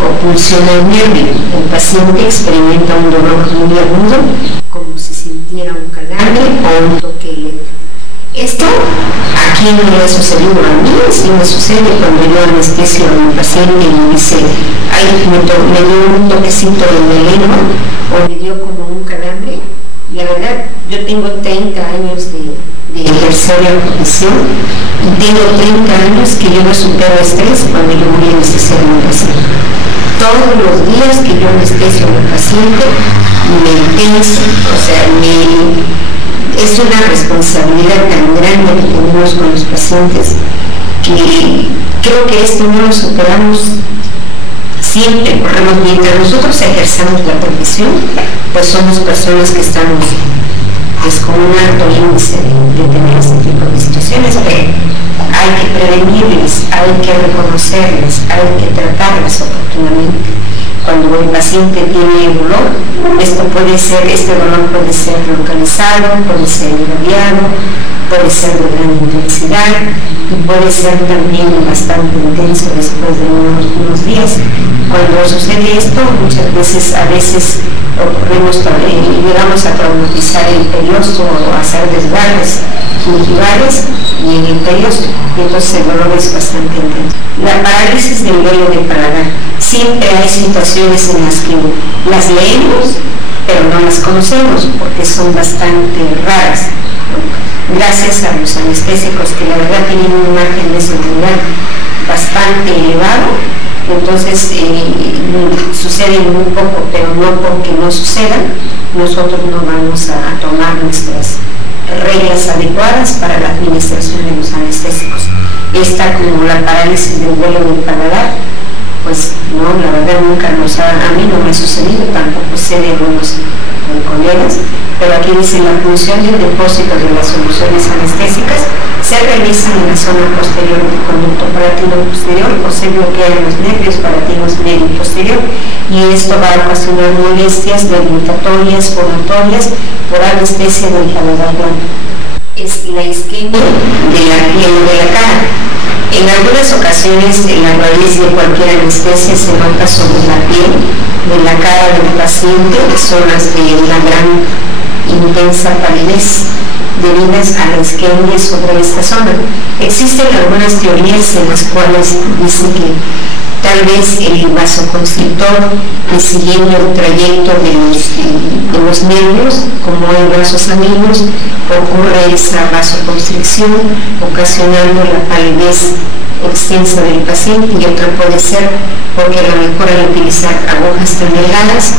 o pulsiona el nervio. El paciente experimenta un dolor muy agudo, como si sintiera un calambre o un toque eléctrico. Esto aquí no me ha sucedido a mí, sí me sucede cuando yo anestesio a un paciente y me dice, ay, me dio un toquecito en la lengua o me dio como un calambre. La verdad, yo tengo 30 años de ejercer la profesión y tengo 30 años que yo no supero estrés cuando yo voy a anestesiar a un paciente. Todos los días que yo anestesio a un paciente me pienso, o sea, es una responsabilidad tan grande que tenemos con los pacientes que creo que esto no lo superamos siempre. Mientras nosotros ejerzamos la profesión, pues somos personas que estamos pues con un alto índice de tener este tipo de situaciones, pero hay que prevenirles, hay que reconocerles, hay que tratarlas oportunamente. Cuando el paciente tiene dolor, este dolor puede ser localizado, puede ser irradiado, puede ser de gran intensidad y puede ser también bastante intenso después de unos días. Cuando sucede esto, muchas veces, llegamos a traumatizar el periosto o a hacer desgarres gingivales y en el periosto, y entonces el dolor es bastante intenso. La parálisis del velo del paladar. Siempre hay situaciones en las que las leemos, pero no las conocemos porque son bastante raras, ¿no? Gracias a los anestésicos que la verdad tienen un margen de seguridad bastante elevado, entonces suceden muy poco, pero no porque no sucedan, nosotros no vamos a tomar nuestras reglas adecuadas para la administración de los anestésicos. Esta, como la parálisis del velo del paladar, pues no, la verdad nunca a mí no me ha sucedido, tampoco sé de algunos colegas, pero aquí dice la función del depósito de las soluciones anestésicas se realiza en la zona posterior del conducto palatino posterior o se bloquean los nervios palatinos medio y posterior, y esto va a ocasionar molestias debilitatorias, fonatorias por anestesia del paladar blando. Es la isquemia de la piel de la cara. En algunas ocasiones la raíz de cualquier anestesia se nota sobre la piel de la cara del paciente, zonas de una gran intensa palidez debidas a la isquemia sobre esta zona. Existen algunas teorías en las cuales dice que tal vez el vasoconstrictor, siguiendo el trayecto de los nervios, como hay vasos sanguíneos, ocurre esa vasoconstricción, ocasionando la palidez extensa del paciente, y otra puede ser porque a lo mejor al utilizar agujas tan delgadas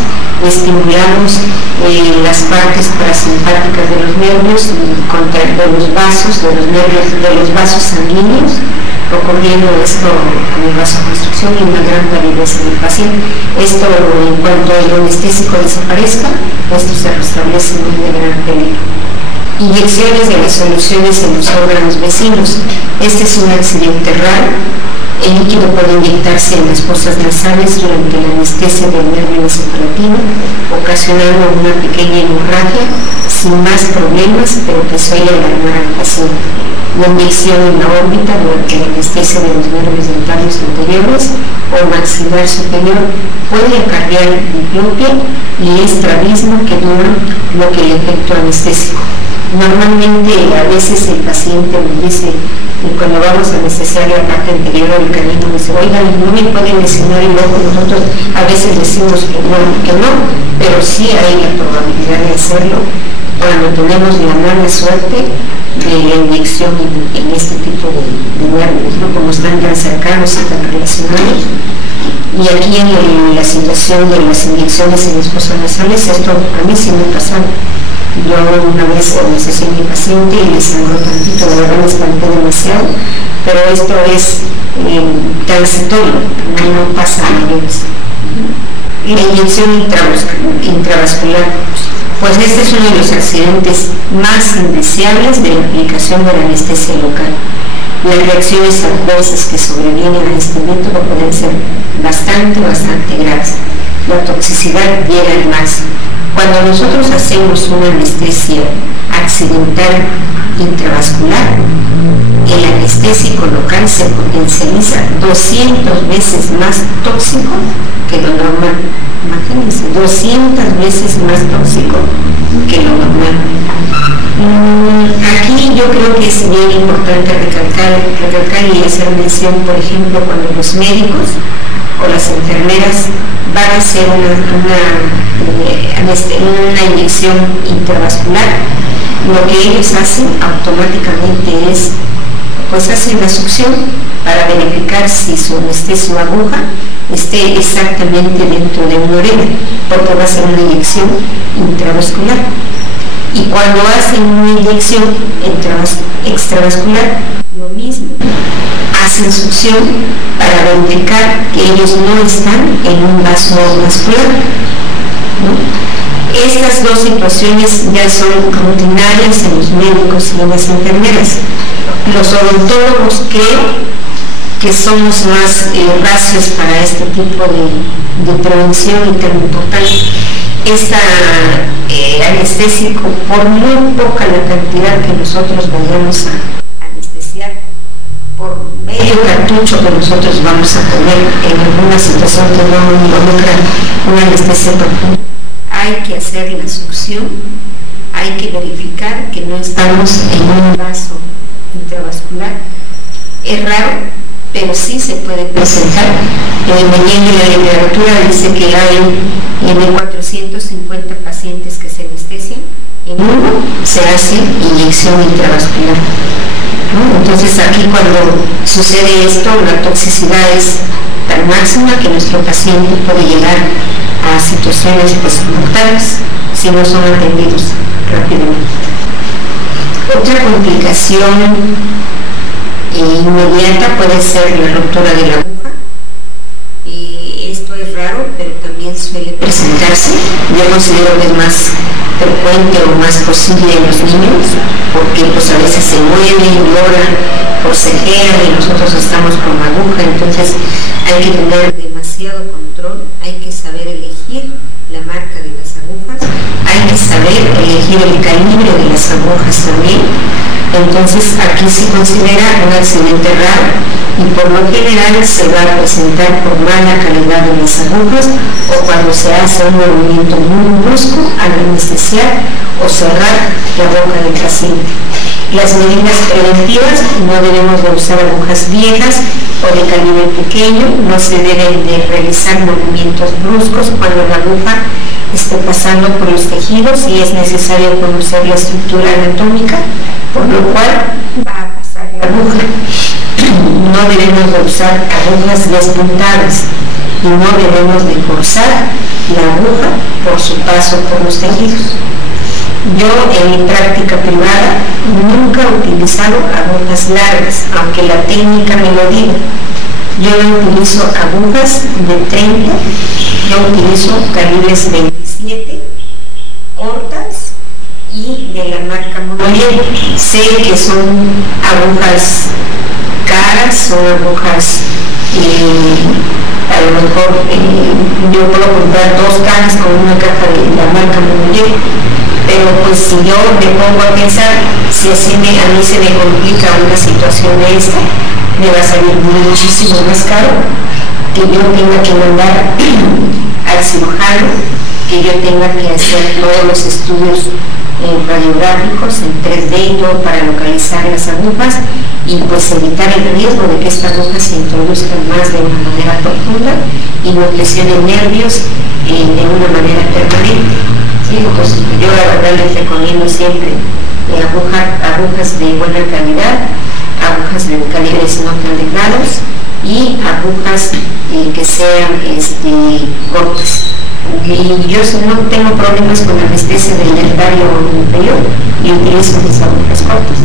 estimulamos las partes parasimpáticas de los nervios de los vasos sanguíneos, ocurriendo esto con el vasoconstricción y una gran palidez en el paciente. Esto, en cuanto el anestésico desaparezca, esto se restablece muy de gran peligro. Inyecciones de las soluciones en los órganos vecinos. Este es un accidente raro. El líquido puede inyectarse en las fosas nasales durante la anestesia del nervio encefalativo, ocasionando una pequeña hemorragia sin más problemas, pero que suele alarmar al paciente. La inyección en la órbita durante la anestesia de los nervios dentarios anteriores o maxilar superior puede acarrear diplopia y estrabismo que duran lo que el efecto anestésico. Normalmente a veces el paciente me dice, y cuando vamos a anestesiar la parte anterior del canino, dice, oiga, no me pueden lesionar el ojo. Nosotros a veces decimos que no, pero sí hay la probabilidad de hacerlo cuando tenemos la mala suerte de la inyección en este tipo de nervios, ¿no? Como están tan cercanos y tan relacionados. Y aquí en la situación de las inyecciones en las fosas nasales, esto a mí sí me ha pasado. Yo una vez anestesié a mi paciente y le sangró tantito, la verdad me espanté demasiado, pero esto es transitorio, no pasa a mayores. La inyección intravascular, pues este es uno de los accidentes más indeseables de la aplicación de la anestesia local. Las reacciones adversas que sobrevienen a este método pueden ser bastante graves. La toxicidad llega al máximo. Cuando nosotros hacemos una anestesia accidental intravascular, el anestésico local se potencializa 200 veces más tóxico que lo normal. Imagínense, 200 veces más tóxico que lo normal. Aquí yo creo que es bien importante recalcar y hacer mención, por ejemplo, cuando los médicos o las enfermeras van a hacer una inyección intravascular, lo que ellos hacen automáticamente es, pues hacen la succión para verificar si su anestesio aguja esté exactamente dentro de una orina, porque va a ser una inyección intravascular. Y cuando hacen una inyección extravascular, lo mismo. Hacen succión para verificar que ellos no están en un vaso vascular, ¿no? Estas dos situaciones ya son rutinarias en los médicos y en las enfermeras. Los odontólogos creo que somos más racios para este tipo de prevención y tan importante. Anestésico, por muy poca la cantidad que nosotros vayamos a anestesiar, por medio cartucho que nosotros vamos a poner en alguna situación que no involucra una anestesia profunda, hay que hacer la succión, hay que verificar que no estamos en un vaso intravascular. Es raro, pero sí se puede presentar. Leyendo la literatura dice que hay 1.450 pacientes que se anestesian, en uno se hace inyección intravascular, ¿no? Entonces aquí cuando sucede esto, la toxicidad es tan máxima que nuestro paciente puede llegar a situaciones pues mortales si no son atendidos rápidamente. Otra complicación inmediata puede ser la ruptura de la aguja. Esto es raro, pero también suele presentarse. Yo considero que es más frecuente o más posible en los niños, porque pues a veces se mueven, lloran, forcejean y nosotros estamos con la aguja, entonces hay que tener demasiado control, hay que saber elegir la marca de las agujas, hay que saber elegir el calibre de las agujas también. Entonces aquí se considera un accidente raro y por lo general se va a presentar por mala calidad de las agujas o cuando se hace un movimiento muy brusco al anestesiar o cerrar la boca del paciente. Las medidas preventivas: no debemos de usar agujas viejas o de calibre pequeño, no se deben de realizar movimientos bruscos cuando la aguja esté pasando por los tejidos y es necesario conocer la estructura anatómica, por lo cual va a pasar la aguja. No debemos de usar agujas despuntadas y no debemos de forzar la aguja por su paso por los tejidos. Yo en mi práctica privada nunca he utilizado agujas largas, aunque la técnica me lo diga. Yo no utilizo agujas de 30, yo utilizo calibres 27, cortas y de la marca Monolier. Sé que son agujas caras, son agujas, a lo mejor yo puedo comprar 2 cajas con una caja de la marca Monolier, pero pues si yo me pongo a pensar, si así a mí se me complica una situación de esta, me va a salir muchísimo más caro que yo tenga que mandar al cirujano, que yo tenga que hacer todos los estudios radiográficos en 3D y todo para localizar las agujas y pues evitar el riesgo de que esta aguja se introduzca más de una manera profunda y me lesione nervios de una manera permanente. ¿Sí? Entonces yo la verdad les recomiendo siempre agujas de buena calidad, agujas de calibres no tan delgados y agujas que sean cortas. Y yo no tengo problemas con la anestesia del dentario inferior y utilizo mis agujas cortas.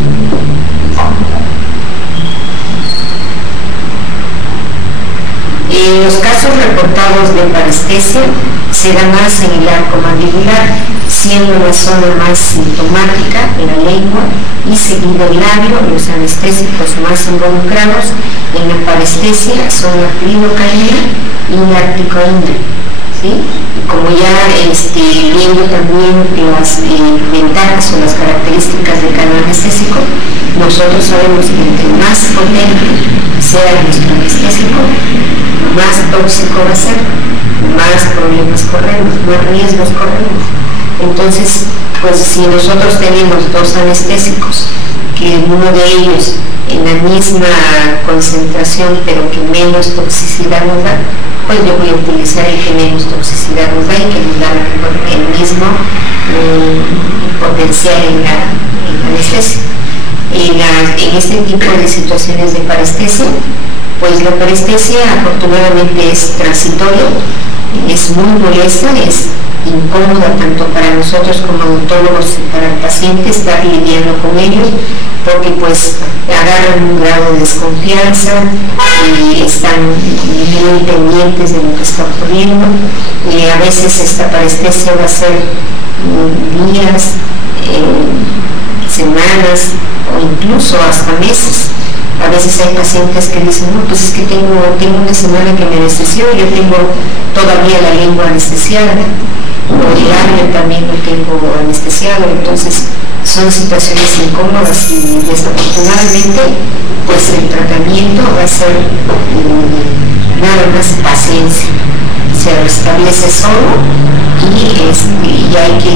En los casos reportados de parestesia se da más en el arco mandibular, siendo la zona más sintomática en la lengua y seguido el labio. Los anestésicos más involucrados en la parestesia son la lidocaína y la articoína. ¿Sí? Y como ya viendo también las ventajas o las características de cada anestésico, nosotros sabemos que entre más potente sea nuestro anestésico, más tóxico va a ser, más problemas corremos, más riesgos corremos. Entonces, pues si nosotros tenemos 2 anestésicos, que uno de ellos en la misma concentración pero que menos toxicidad nos da, pues yo voy a utilizar el que menos toxicidad nos da y que nos da el mismo potencial en la anestesia. En este tipo de situaciones de parestesia, pues la parestesia afortunadamente es transitoria, es muy molesta, es incómoda tanto para nosotros como odontólogos y para el paciente estar lidiando con ellos, porque pues agarran un grado de desconfianza y están muy pendientes de lo que está ocurriendo. A veces esta parestesia va a ser días, semanas o incluso hasta meses. A veces hay pacientes que dicen, no, pues es que tengo una semana que me anestesió y yo tengo todavía la lengua anestesiada, o el labio también lo tengo anestesiado. Entonces son situaciones incómodas y desafortunadamente pues el tratamiento va a ser nada más paciencia. Se restablece solo y hay que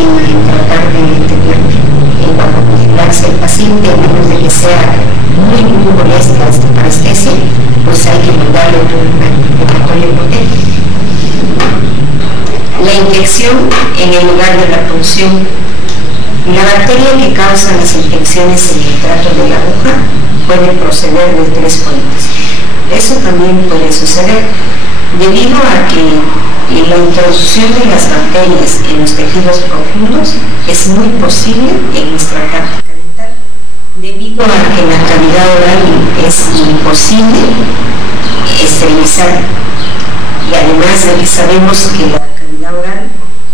tratar de tener bajo vigilancia al paciente, a menos de que sea muy molesta esta parestesia, pues hay que mandarle un antiinflamatorio potente. La inyección en el lugar de la punción. La bacteria que causa las infecciones en el trato de la aguja puede proceder de 3 fuentes. Eso también puede suceder debido a que la introducción de las bacterias en los tejidos profundos es muy posible en nuestra práctica dental, debido a que la cavidad oral es imposible esterilizar, y además de que sabemos que la cavidad oral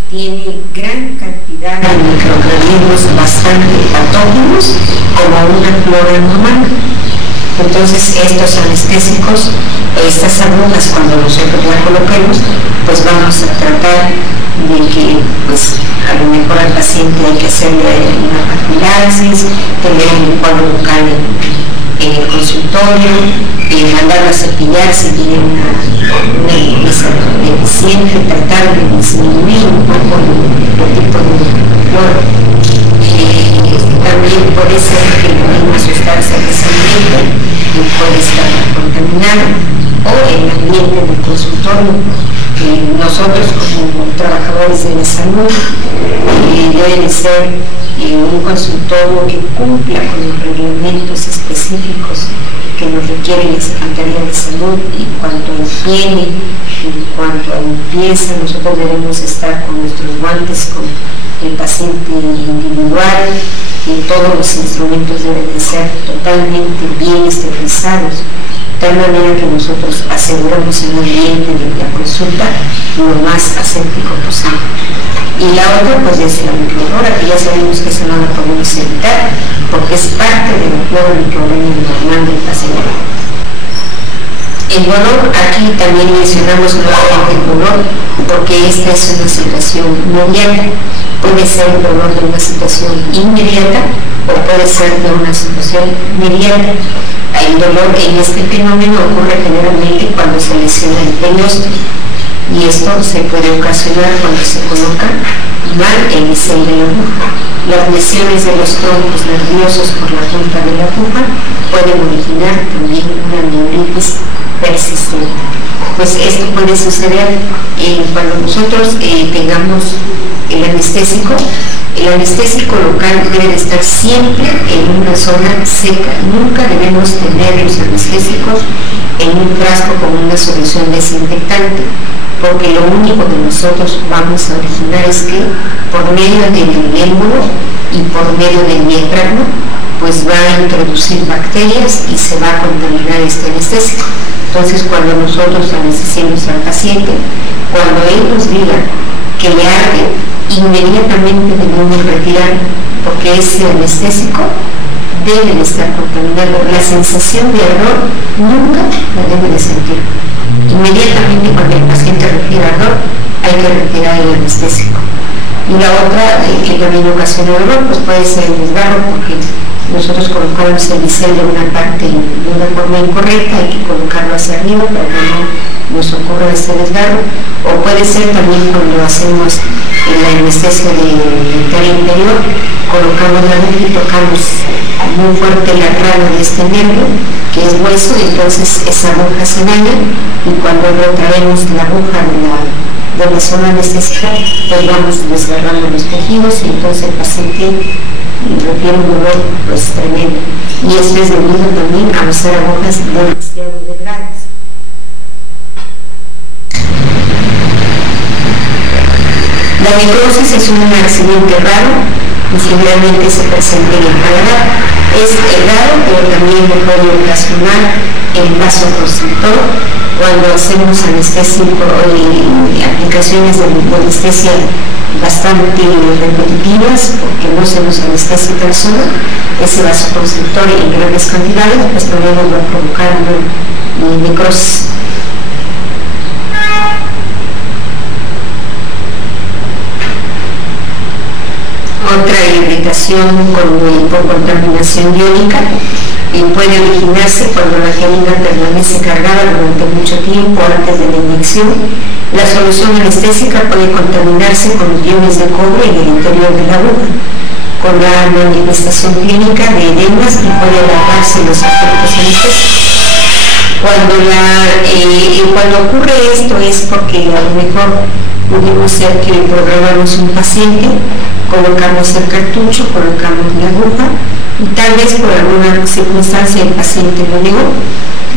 tiene gran cantidad de microorganismos bastante patógenos como una flora normal. Entonces estos anestésicos, estas agujas, cuando nosotros las coloquemos, pues vamos a tratar de que pues a lo mejor al paciente hay que hacerle una profilaxis, tener un licuado bucal en el consultorio, mandarlo a cepillar si tiene una limpieza deficiente, tratar de disminuir un poco el tipo de flora. También puede ser que una sustancia que se ambiente y puede estar contaminada, o el ambiente del consultorio. Nosotros como trabajadores de la salud debe ser un consultorio que cumpla con los reglamentos específicos que nos requiere la Secretaría de Salud en cuanto a higiene, en cuanto a limpieza. Nosotros debemos estar con nuestros guantes con el paciente individual, y todos los instrumentos deben de ser totalmente bien esterilizados, de tal manera que nosotros aseguramos el ambiente de la consulta lo más aséptico posible. Y la otra pues es la microdora, que ya sabemos que eso no la podemos evitar porque es parte de la flora microbiana normal del paciente. El dolor, aquí también mencionamos nuevamente el dolor porque esta es una situación inmediata. Puede ser el dolor de una situación inmediata o puede ser de una situación mediata. El dolor en este fenómeno ocurre generalmente cuando se lesiona el periósteo y esto se puede ocasionar cuando se coloca mal el bisel de la aguja. Las lesiones de los troncos nerviosos por la punta de la aguja pueden originar también una neuritis persistente. Pues esto puede suceder cuando nosotros tengamos el anestésico. El anestésico local debe estar siempre en una zona seca. Nunca debemos tener los anestésicos en un frasco con una solución desinfectante, porque lo único que nosotros vamos a originar es que por medio del émbolo y por medio del diafragma pues va a introducir bacterias y se va a contaminar este anestésico. Entonces cuando nosotros anestesiemos al paciente, cuando él nos diga que le arde, inmediatamente debemos retirar porque ese anestésico debe de estar contaminado. La sensación de ardor nunca la debe de sentir. Inmediatamente cuando el paciente refiere ardor hay que retirar el anestésico. Y la otra que también ocasiona dolor pues puede ser el desgarro, porque nosotros colocamos el bisel de una parte de una forma incorrecta, hay que colocarlo hacia arriba para que no nos ocurra este desgarro, o puede ser también cuando hacemos la anestesia del dentario inferior, colocamos la aguja y tocamos muy fuerte la rama de este nervio, que es hueso, y entonces esa aguja se daña, y cuando retraemos la aguja de la zona anestesiada, pues vamos desgarrando los tejidos y entonces el paciente refiere un dolor pues tremendo. Y esto es debido también a usar agujas demasiado delgadas. La necrosis es un accidente raro y generalmente se presenta en el paladar. Es raro, pero también le puede ocasionar el vasoconstrictor cuando hacemos anestésico y aplicaciones de anestesia bastante repetitivas, porque no se nos anestesia tan solo. Ese vasoconstrictor en grandes cantidades pues también nos va a provocar una necrosis. Otra irritación por contaminación iónica puede originarse cuando la jeringa permanece cargada durante mucho tiempo antes de la inyección. La solución anestésica puede contaminarse con iones de cobre en el interior de la aguja, con la manifestación clínica de edemas y puede alargarse los efectos anestésicos. Cuando ocurre esto es porque a lo mejor pudimos ser que programamos un paciente, colocamos el cartucho, colocamos la aguja y tal vez por alguna circunstancia el paciente lo negó,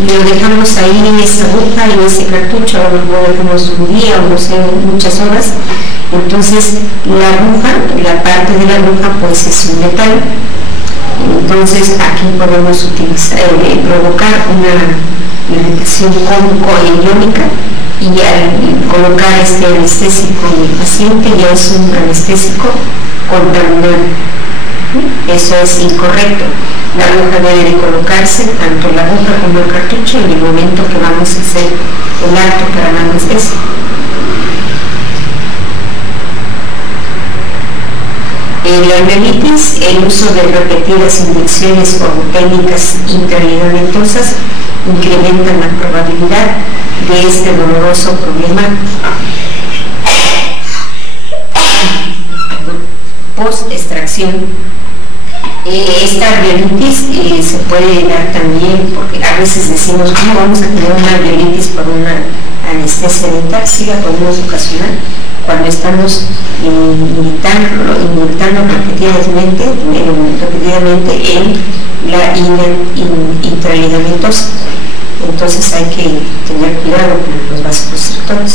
lo dejamos ahí en esa aguja y ese cartucho, a lo mejor dejamos un día o no sé, muchas horas. Entonces la aguja, la parte de la aguja pues es un metal, entonces aquí podemos provocar una irritación cónico-iónica, y al colocar este anestésico en el paciente ya es un anestésico contaminante. Eso es incorrecto. La aguja debe de colocarse, tanto la aguja como el cartucho, en el momento que vamos a hacer el acto para la anestesia. En la mielitis, el uso de repetidas inyecciones o técnicas intraligamentosas incrementan la probabilidad de este doloroso problema post-extracción. Esta mielitis se puede dar también, porque a veces decimos, ¿cómo vamos a tener una mielitis por una anestesia dental? Sí la podemos ocasionar cuando estamos inyectando repetidamente en la intraligamentosa. Entonces hay que tener cuidado con los vasoconstrictores.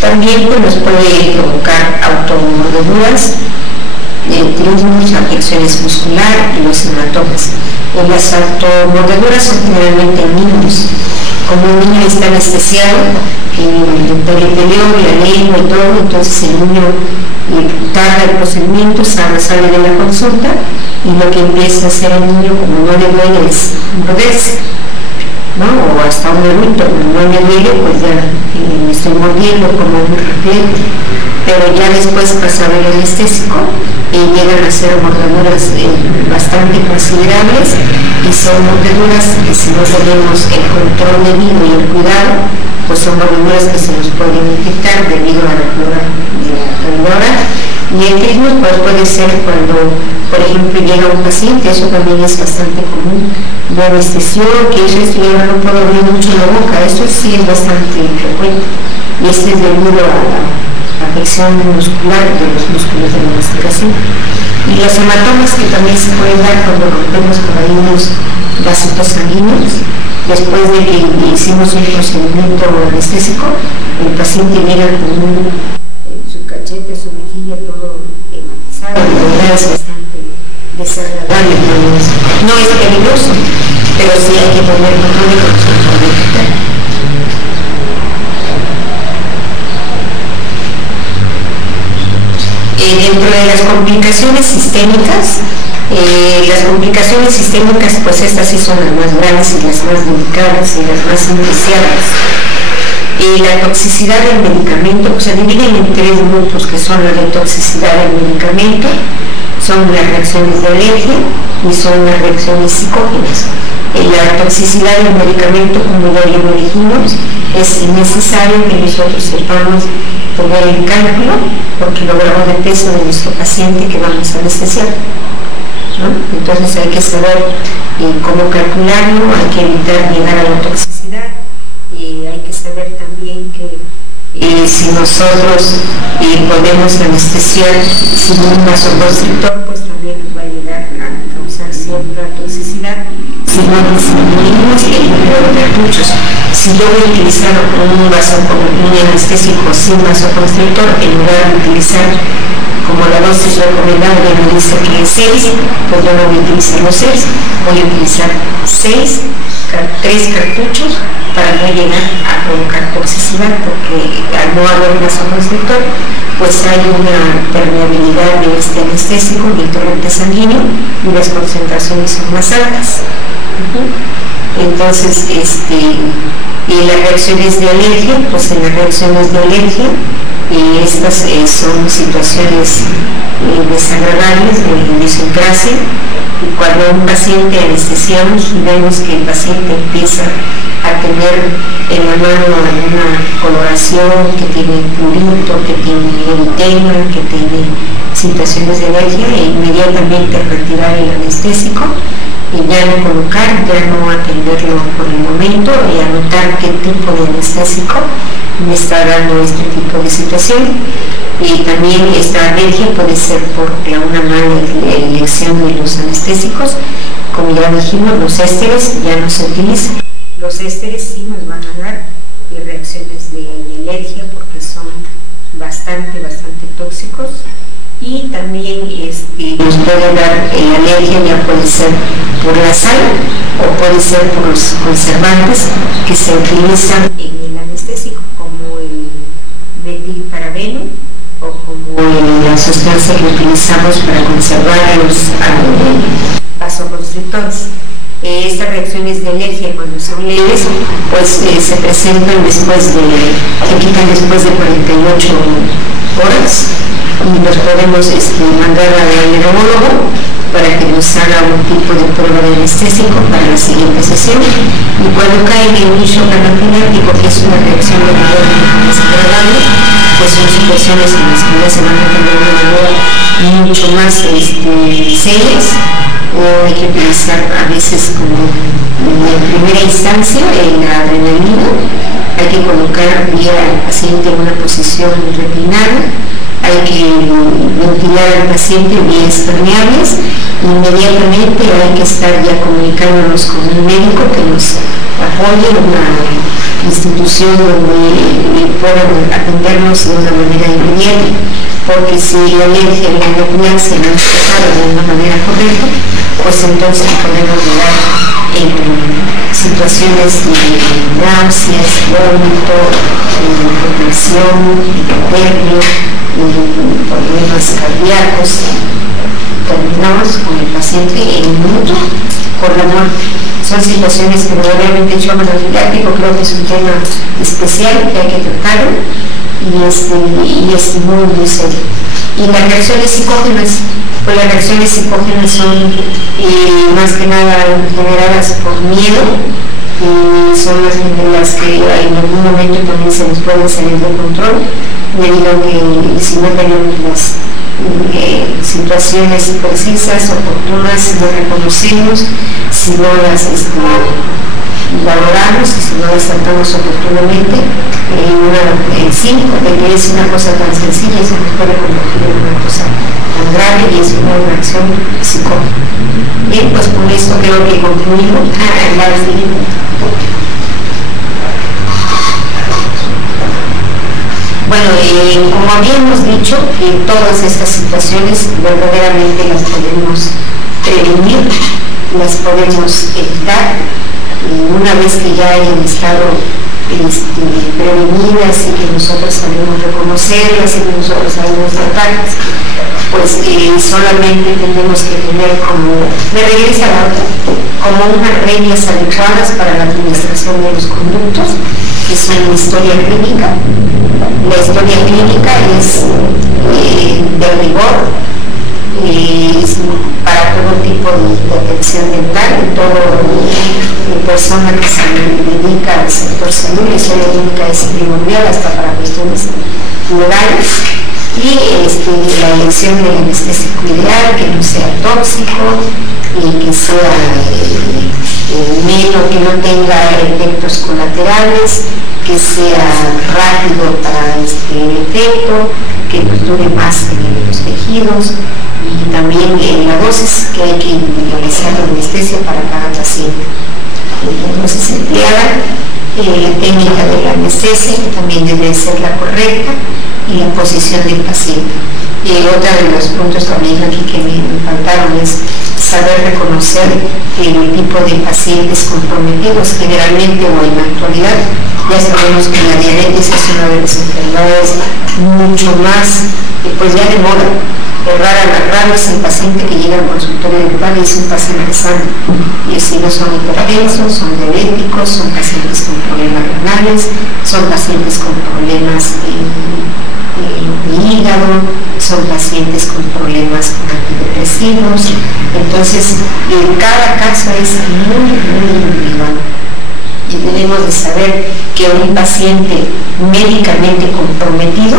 También pues, nos puede provocar automordeduras, triunfos, afecciones muscular y los hematomas. Las automordeduras son generalmente en niños como un niño está anestesiado, el peritoneum, la lengua y todo, entonces el niño tarda el procedimiento, sale de la consulta y lo que empieza a hacer el niño, como no le duele, es moverse, ¿no? O hasta un adulto, como no le duele, pues ya me estoy moviendo como un repente, pero ya después pasado el anestésico llegan a ser mordeduras bastante considerables y son mordeduras que si no tenemos el control debido y el cuidado, pues son mordeduras que se nos pueden infectar debido a la flora de la oral. Y el crisma pues puede ser cuando, por ejemplo, llega un paciente, eso también es bastante común, de anestesió, que ellos no puedo abrir mucho la boca, eso sí es bastante frecuente, y es debido a la afección muscular de los músculos de la masticación. Y los hematomas que también se pueden dar cuando rompemos por ahí unos vasitos sanguíneos, después de que hicimos un procedimiento anestésico, el paciente llega con su cachete, su mejilla, todo hematizado, y la verdad es bastante desagradable. No es peligroso, pero sí hay que poner control de consulta. Dentro de las complicaciones sistémicas, pues estas sí son las más grandes y las más delicadas y las más iniciadas. La toxicidad del medicamento se dividen en tres grupos, que son la de toxicidad del medicamento, son las reacciones de alergia y son las reacciones psicógenas. La toxicidad del medicamento, como ya lo dijimos, es innecesario que nosotros sepamos poner en cálculo porque logramos el peso de nuestro paciente que vamos a anestesiar, ¿no? Entonces hay que saber cómo calcularlo, hay que evitar llegar a la toxicidad, hay que saber también que si nosotros podemos anestesiar sin un vasoconstrictor, pues también nos va a llegar a causar cierta toxicidad si no disminuimos el número de cartuchos. Si yo voy a utilizar un anestésico sin vasoconstrictor, en lugar de utilizar como la dosis recomendable me dice que es 6, pues yo no voy a utilizar los 6, voy a utilizar 3 cartuchos para no llegar a provocar toxicidad, porque al no haber vasoconstrictor, pues hay una permeabilidad de este anestésico del torrente sanguíneo y las concentraciones son más altas. Entonces, y las reacciones de alergia, pues en las reacciones de alergia, estas son situaciones desagradables de idiosincrasia, y cuando un paciente anestesiamos y vemos que el paciente empieza a tener en la mano alguna coloración, que tiene prurito, que tiene eritema, que tiene situaciones de alergia, inmediatamente retirar el anestésico y ya no colocar, ya no atenderlo por el momento y anotar qué tipo de anestésico me está dando este tipo de situación. Y también esta alergia puede ser por una mala elección de los anestésicos. Como ya dijimos, los ésteres ya no se utilizan. Los ésteres sí nos van a dar reacciones de alergia porque son bastante tóxicos. Y también nos puede dar alergia, ya puede ser por la sal o puede ser por los conservantes que se utilizan en el anestésico, como el metilparabeno o como la sustancia que utilizamos para conservar los vasoconstrictores. Estas reacciones de alergia, cuando son leves, pues se presentan se quitan después de 48 horas. Y nos podemos mandar al neurólogo para que nos haga un tipo de prueba de anestésico para la siguiente sesión. Y cuando cae en el shock anafiláctico, que es una reacción de dolor desagradable, pues son situaciones en las que ya se van a tener una manera mucho más serias, o hay que utilizar a veces como en primera instancia la adrenalina, hay que colocar vía al paciente en una posición reclinada, hay que ventilar al paciente vías permeables, inmediatamente hay que estar ya comunicándonos con un médico que nos apoye, una institución donde puedan atendernos de una manera inmediata, porque si la alergia y la reacción no se de una manera correcta, pues entonces podemos llegar situaciones de náuseas, vómito, depresión, hipotermia, problemas cardíacos. Terminamos con el paciente en un minuto por la muerte. Son situaciones que verdaderamente el shock anafiláctico creo que es un tema especial que hay que tratarlo y es muy, muy serio. Y las reacciones psicógenas, pues las reacciones psicógenas son más que nada generadas por miedo, son las que en algún momento también se nos pueden salir de control, debido a que si no tenemos las situaciones precisas, oportunas, si no reconocemos, si no las valoramos y si no las tratamos oportunamente, de que es una cosa tan sencilla y se nos puede convertir en una cosa tan grave y es una reacción psicótica. Bien, pues con esto creo que concluimos. Bueno, como habíamos dicho, todas estas situaciones verdaderamente las podemos prevenir, las podemos evitar, una vez que ya hayan estado prevenidas y que nosotros sabemos reconocerlas y que nosotros sabemos tratarlas, pues solamente tenemos que tener como unas reglas adecuadas para la administración de los conductos, que son la historia clínica. La historia clínica es de rigor, es para todo tipo de atención dental, toda persona que se dedica al sector salud. La historia clínica es primordial hasta para cuestiones legales. Y la elección del anestésico ideal, que no sea tóxico y que sea menos, que no tenga efectos colaterales, que sea rápido para el efecto, que dure más en los tejidos, y también la dosis que hay que individualizar la anestesia para cada paciente. Entonces empleada la técnica de la anestesia, que también debe ser la correcta, y la posición del paciente. Y otro de los puntos también aquí que me faltaron es saber reconocer el tipo de pacientes comprometidos. Generalmente o en la actualidad ya sabemos que la diabetes es una de las enfermedades mucho más, pues ya de moda. Raro es el paciente que llega al consultorio dental y es un paciente sano. Y si no son hipertensos, son diabéticos, son pacientes con problemas renales, son pacientes con problemas de hígado, son pacientes con problemas antidepresivos. Entonces, cada caso es muy, muy individual. Y debemos de saber que un paciente médicamente comprometido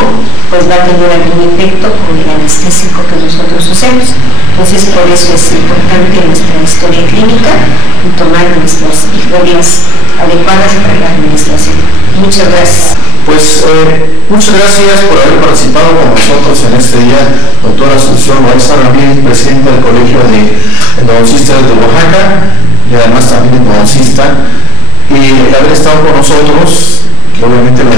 pues va a tener algún efecto con el anestésico que nosotros usemos. Entonces, por eso es importante nuestra historia clínica y tomar nuestras historias adecuadas para la administración. Muchas gracias. Pues muchas gracias por haber participado con nosotros en este día, doctora Asunción Loaiza Ramírez, presidenta del Colegio de Endodoncistas de Oaxaca y además también endodoncista, y el haber estado con nosotros, que obviamente no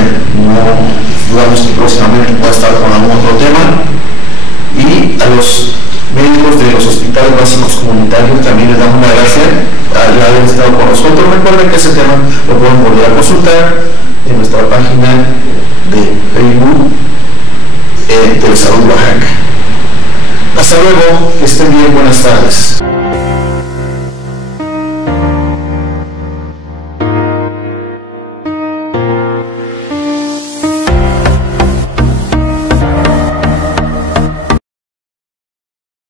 dudamos que próximamente pueda estar con algún otro tema, y a los médicos de los hospitales básicos comunitarios también les damos una gracia al haber estado con nosotros. Recuerden que ese tema lo pueden volver a consultar en nuestra página de Facebook de Salud Oaxaca. Hasta luego, que estén bien, buenas tardes.